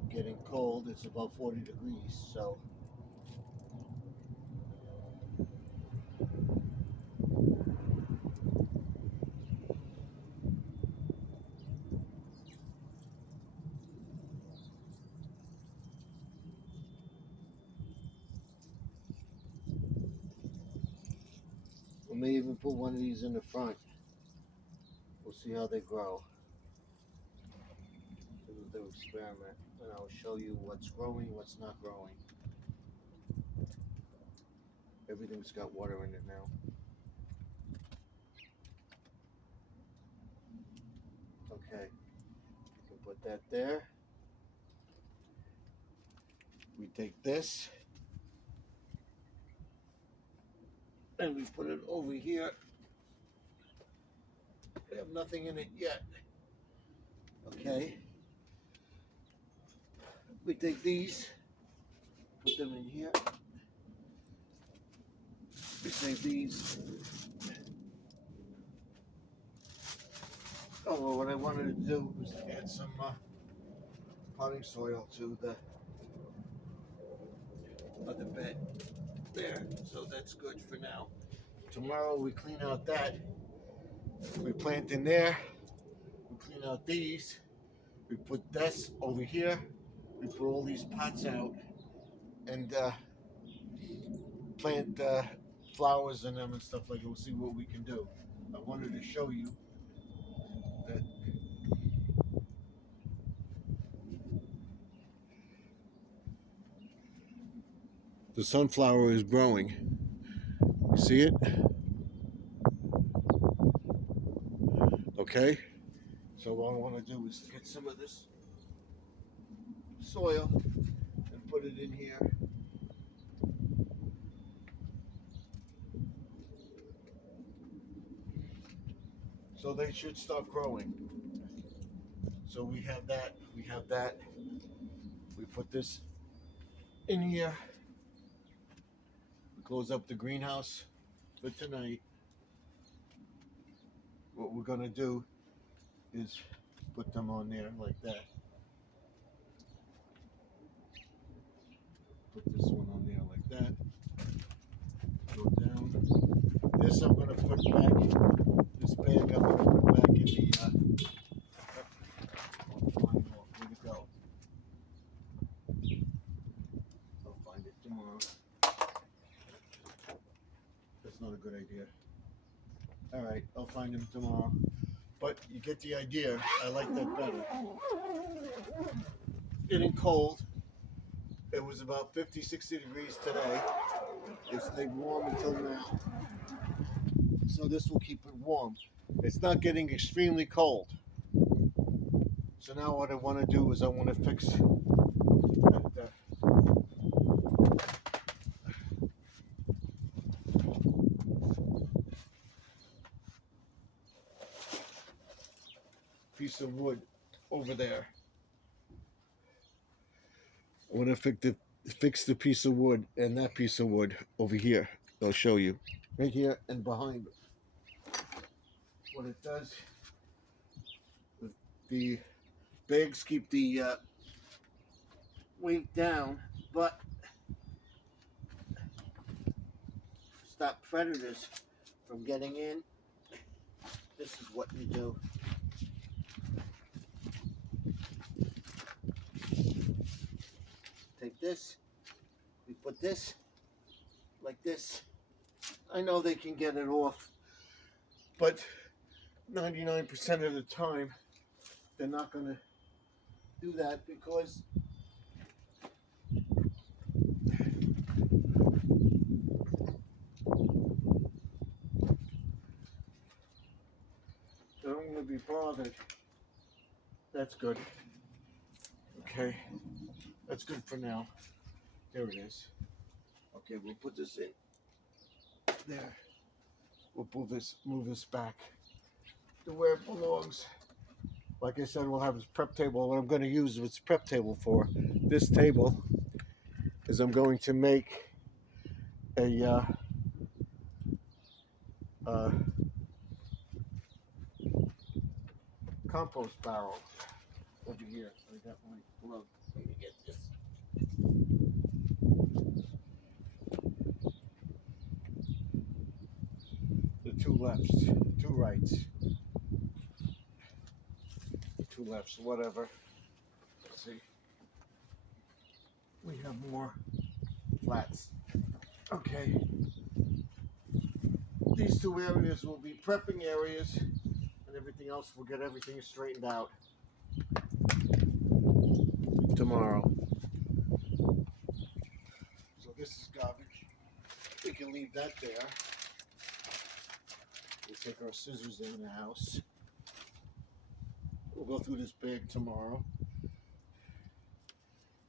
getting cold. It's about 40 degrees. So we may even put one of these in the front. We'll see how they grow. We'll do experiment, and I'll show you what's growing, what's not growing. Everything's got water in it now. Okay, you can put that there. We take this and we put it over here. We have nothing in it yet. Okay. We take these, put them in here. We save these. Oh, well, what I wanted to do was add some potting soil to the other bed there. So that's good for now. Tomorrow we clean out that. We plant in there. We clean out these. We put this over here. We put all these pots out and plant flowers in them and stuff like that. We'll see what we can do. I wanted to show you that the sunflower is growing. You see it? Okay. So what I want to do is get some of this soil and put it in here. So they should start growing. So we have that, we have that. We put this in here. We close up the greenhouse for tonight. What we're gonna do is put them on there like that. Put this one on there like that. Go down. This I'm gonna put back. This bag I'm gonna put back in the. Where'd it go? I'll find it tomorrow. That's not a good idea. All right, I'll find him tomorrow. But you get the idea. I like that better. Getting cold. It was about 50, 60 degrees today. It stayed warm until now. So this will keep it warm. It's not getting extremely cold. So now what I want to do is I want to fix that piece of wood over there. I want to fix the piece of wood and that piece of wood over here. I'll show you. Right here and behind it. What it does, the Bags keep the weight down, but stop predators from getting in. This is what you do. Take this, we put this like this. I know they can get it off, but 99% of the time they're not going to do that because they don't want to be bothered. That's good. Okay, that's good for now. There it is. Okay, we'll put this in there. We'll move this back to where it belongs. Like I said, we'll have this prep table. What I'm going to use this prep table for, this table, is I'm going to make a compost barrel over here. I got my glove. Let me get this. The two lefts, two rights, two lefts, whatever. Let's see. We have more flats. Okay. These two areas will be prepping areas, and everything else will get everything straightened out tomorrow. So this is garbage. We can leave that there. We'll take our scissors in the house. We'll go through this bag tomorrow.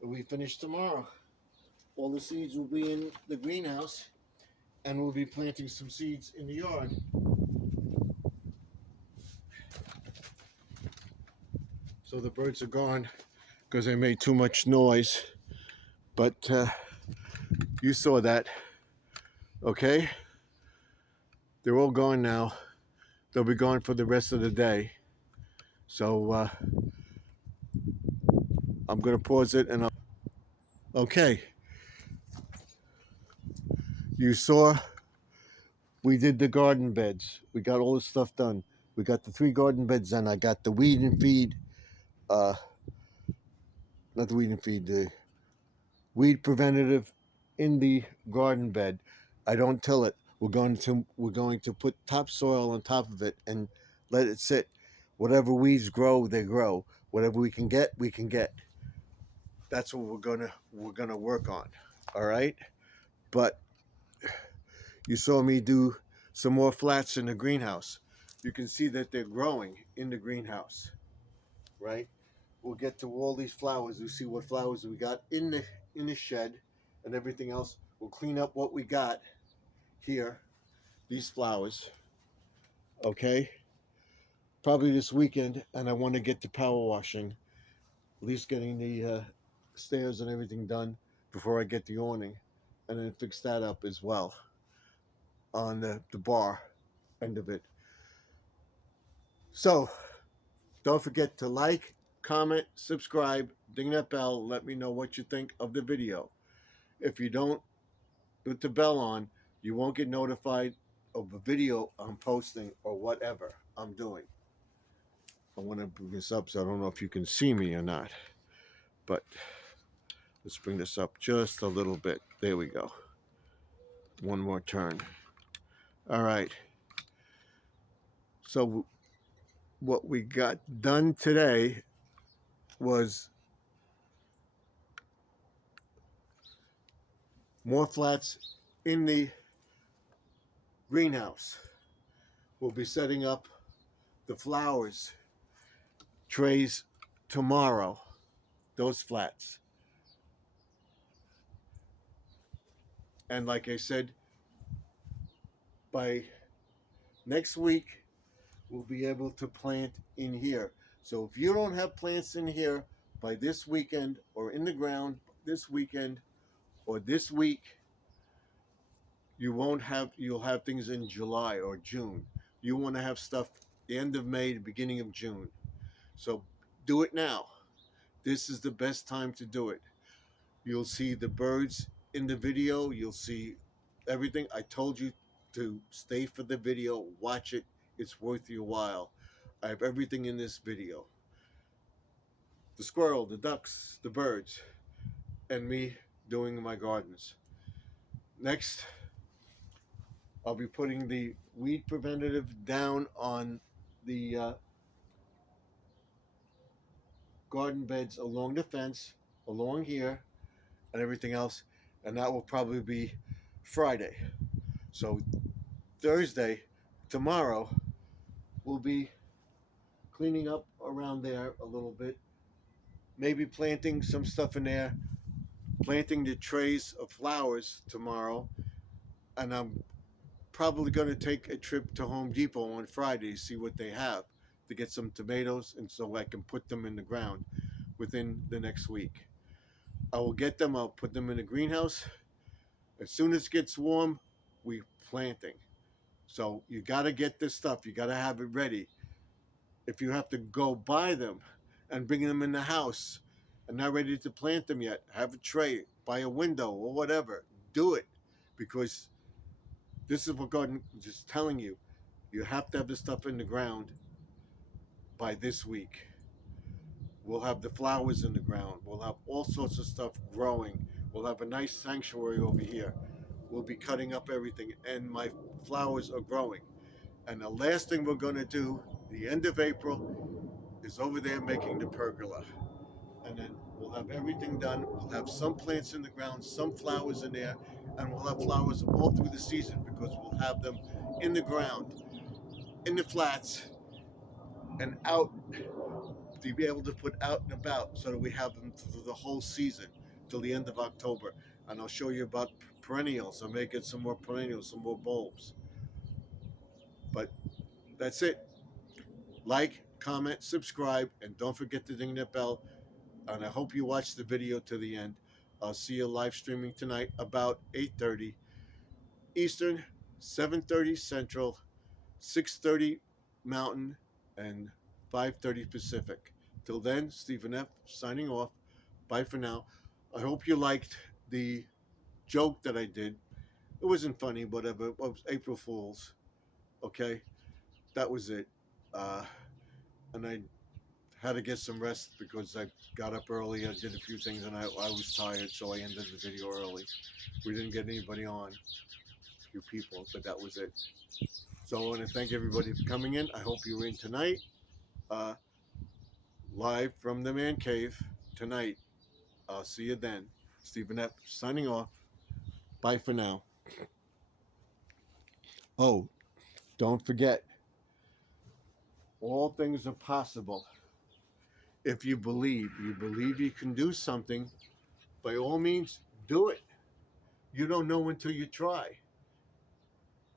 We finish tomorrow. All the seeds will be in the greenhouse, and we'll be planting some seeds in the yard. So the birds are gone because they made too much noise. But you saw that, okay? They're all gone now. They'll be gone for the rest of the day. So I'm gonna pause it and okay. You saw we did the garden beds. We got all this stuff done. We got the 3 garden beds done. I got the weed and feed, not the weed and feed, the weed preventative in the garden bed. I don't till it. We're going to put topsoil on top of it and let it sit. Whatever weeds grow, they grow. Whatever we can get, we can get. That's what we're gonna work on. All right. But you saw me do some more flats in the greenhouse. You can see that they're growing in the greenhouse, right? We'll get to all these flowers. You see what flowers we got in the shed and everything else. We'll clean up what we got here, these flowers, okay? Probably this weekend, and I want to get to power washing, at least getting the stairs and everything done before I get the awning, and then fix that up as well on the bar end of it. So don't forget to like, comment, subscribe, ding that bell, let me know what you think of the video. If you don't put the bell on, you won't get notified of a video I'm posting or whatever I'm doing. I want to bring this up so I don't know if you can see me or not, but let's bring this up just a little bit. There we go. One more turn. All right. So what we got done today was more flats in the greenhouse. We'll be setting up the flowers trays tomorrow, those flats. And like I said, by next week, we'll be able to plant in here. So if you don't have plants in here by this weekend or in the ground this weekend or this week, you'll have things in July or June. You want to have stuff the end of May, the beginning of June. So Do it now. This is the best time to do it. You'll see the birds in the video. You'll see everything. I told you to stay for the video. Watch it. It's worth your while. I have everything in this video. The squirrel, the ducks, the birds, and me doing my gardens. Next, I'll be putting the weed preventative down on the garden beds along the fence, along here, and everything else. And that will probably be Friday. So Thursday, tomorrow, we'll be cleaning up around there a little bit. Maybe planting some stuff in there, planting the trays of flowers tomorrow. And I'm probably going to take a trip to Home Depot on Friday to see what they have to get some tomatoes and so I can put them in the ground within the next week. I will get them, I'll put them in a greenhouse. As soon as it gets warm, we planting. So you got to get this stuff. You got to have it ready. If you have to go buy them and bring them in the house and not ready to plant them yet, have a tray, buy a window or whatever. Do it because this is what God is just telling you. You have to have this stuff in the ground by this week. We'll have the flowers in the ground. We'll have all sorts of stuff growing. We'll have a nice sanctuary over here. We'll be cutting up everything, and my flowers are growing. And the last thing we're going to do, the end of April, is over there making the pergola. And then we'll have everything done. We'll have some plants in the ground, some flowers in there, and we'll have flowers all through the season because we'll have them in the ground, in the flats, and out to be able to put out and about so that we have them through the whole season till the end of October. And I'll show you about perennials. I may get some more perennials, some more bulbs. But that's it. Like, comment, subscribe, and don't forget to ding that bell. And I hope you watch the video to the end. I'll see you live streaming tonight about 8:30 Eastern, 7:30 Central, 6:30 Mountain, and 5:30 Pacific. Till then, Stephen F. signing off. Bye for now. I hope you liked the joke that I did. It wasn't funny, whatever. It was April Fool's. Okay? That was it. And I had to get some rest because I got up early. I did a few things and I was tired, so I ended the video early. We didn't get anybody on, a few people, but that was it. So I want to thank everybody for coming in. I hope you were in tonight. Live from the man cave tonight. I'll see you then. Stephen F. signing off. Bye for now. Oh, don't forget, all things are possible. If you believe you can do something, by all means, do it. You don't know until you try.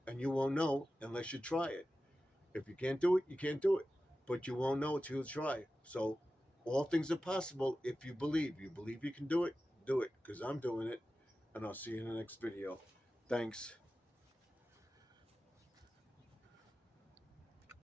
And you won't know unless you try it. If you can't do it, you can't do it. But you won't know until you try. So all things are possible if you believe. You believe you can do it, do it. Because I'm doing it. And I'll see you in the next video. Thanks.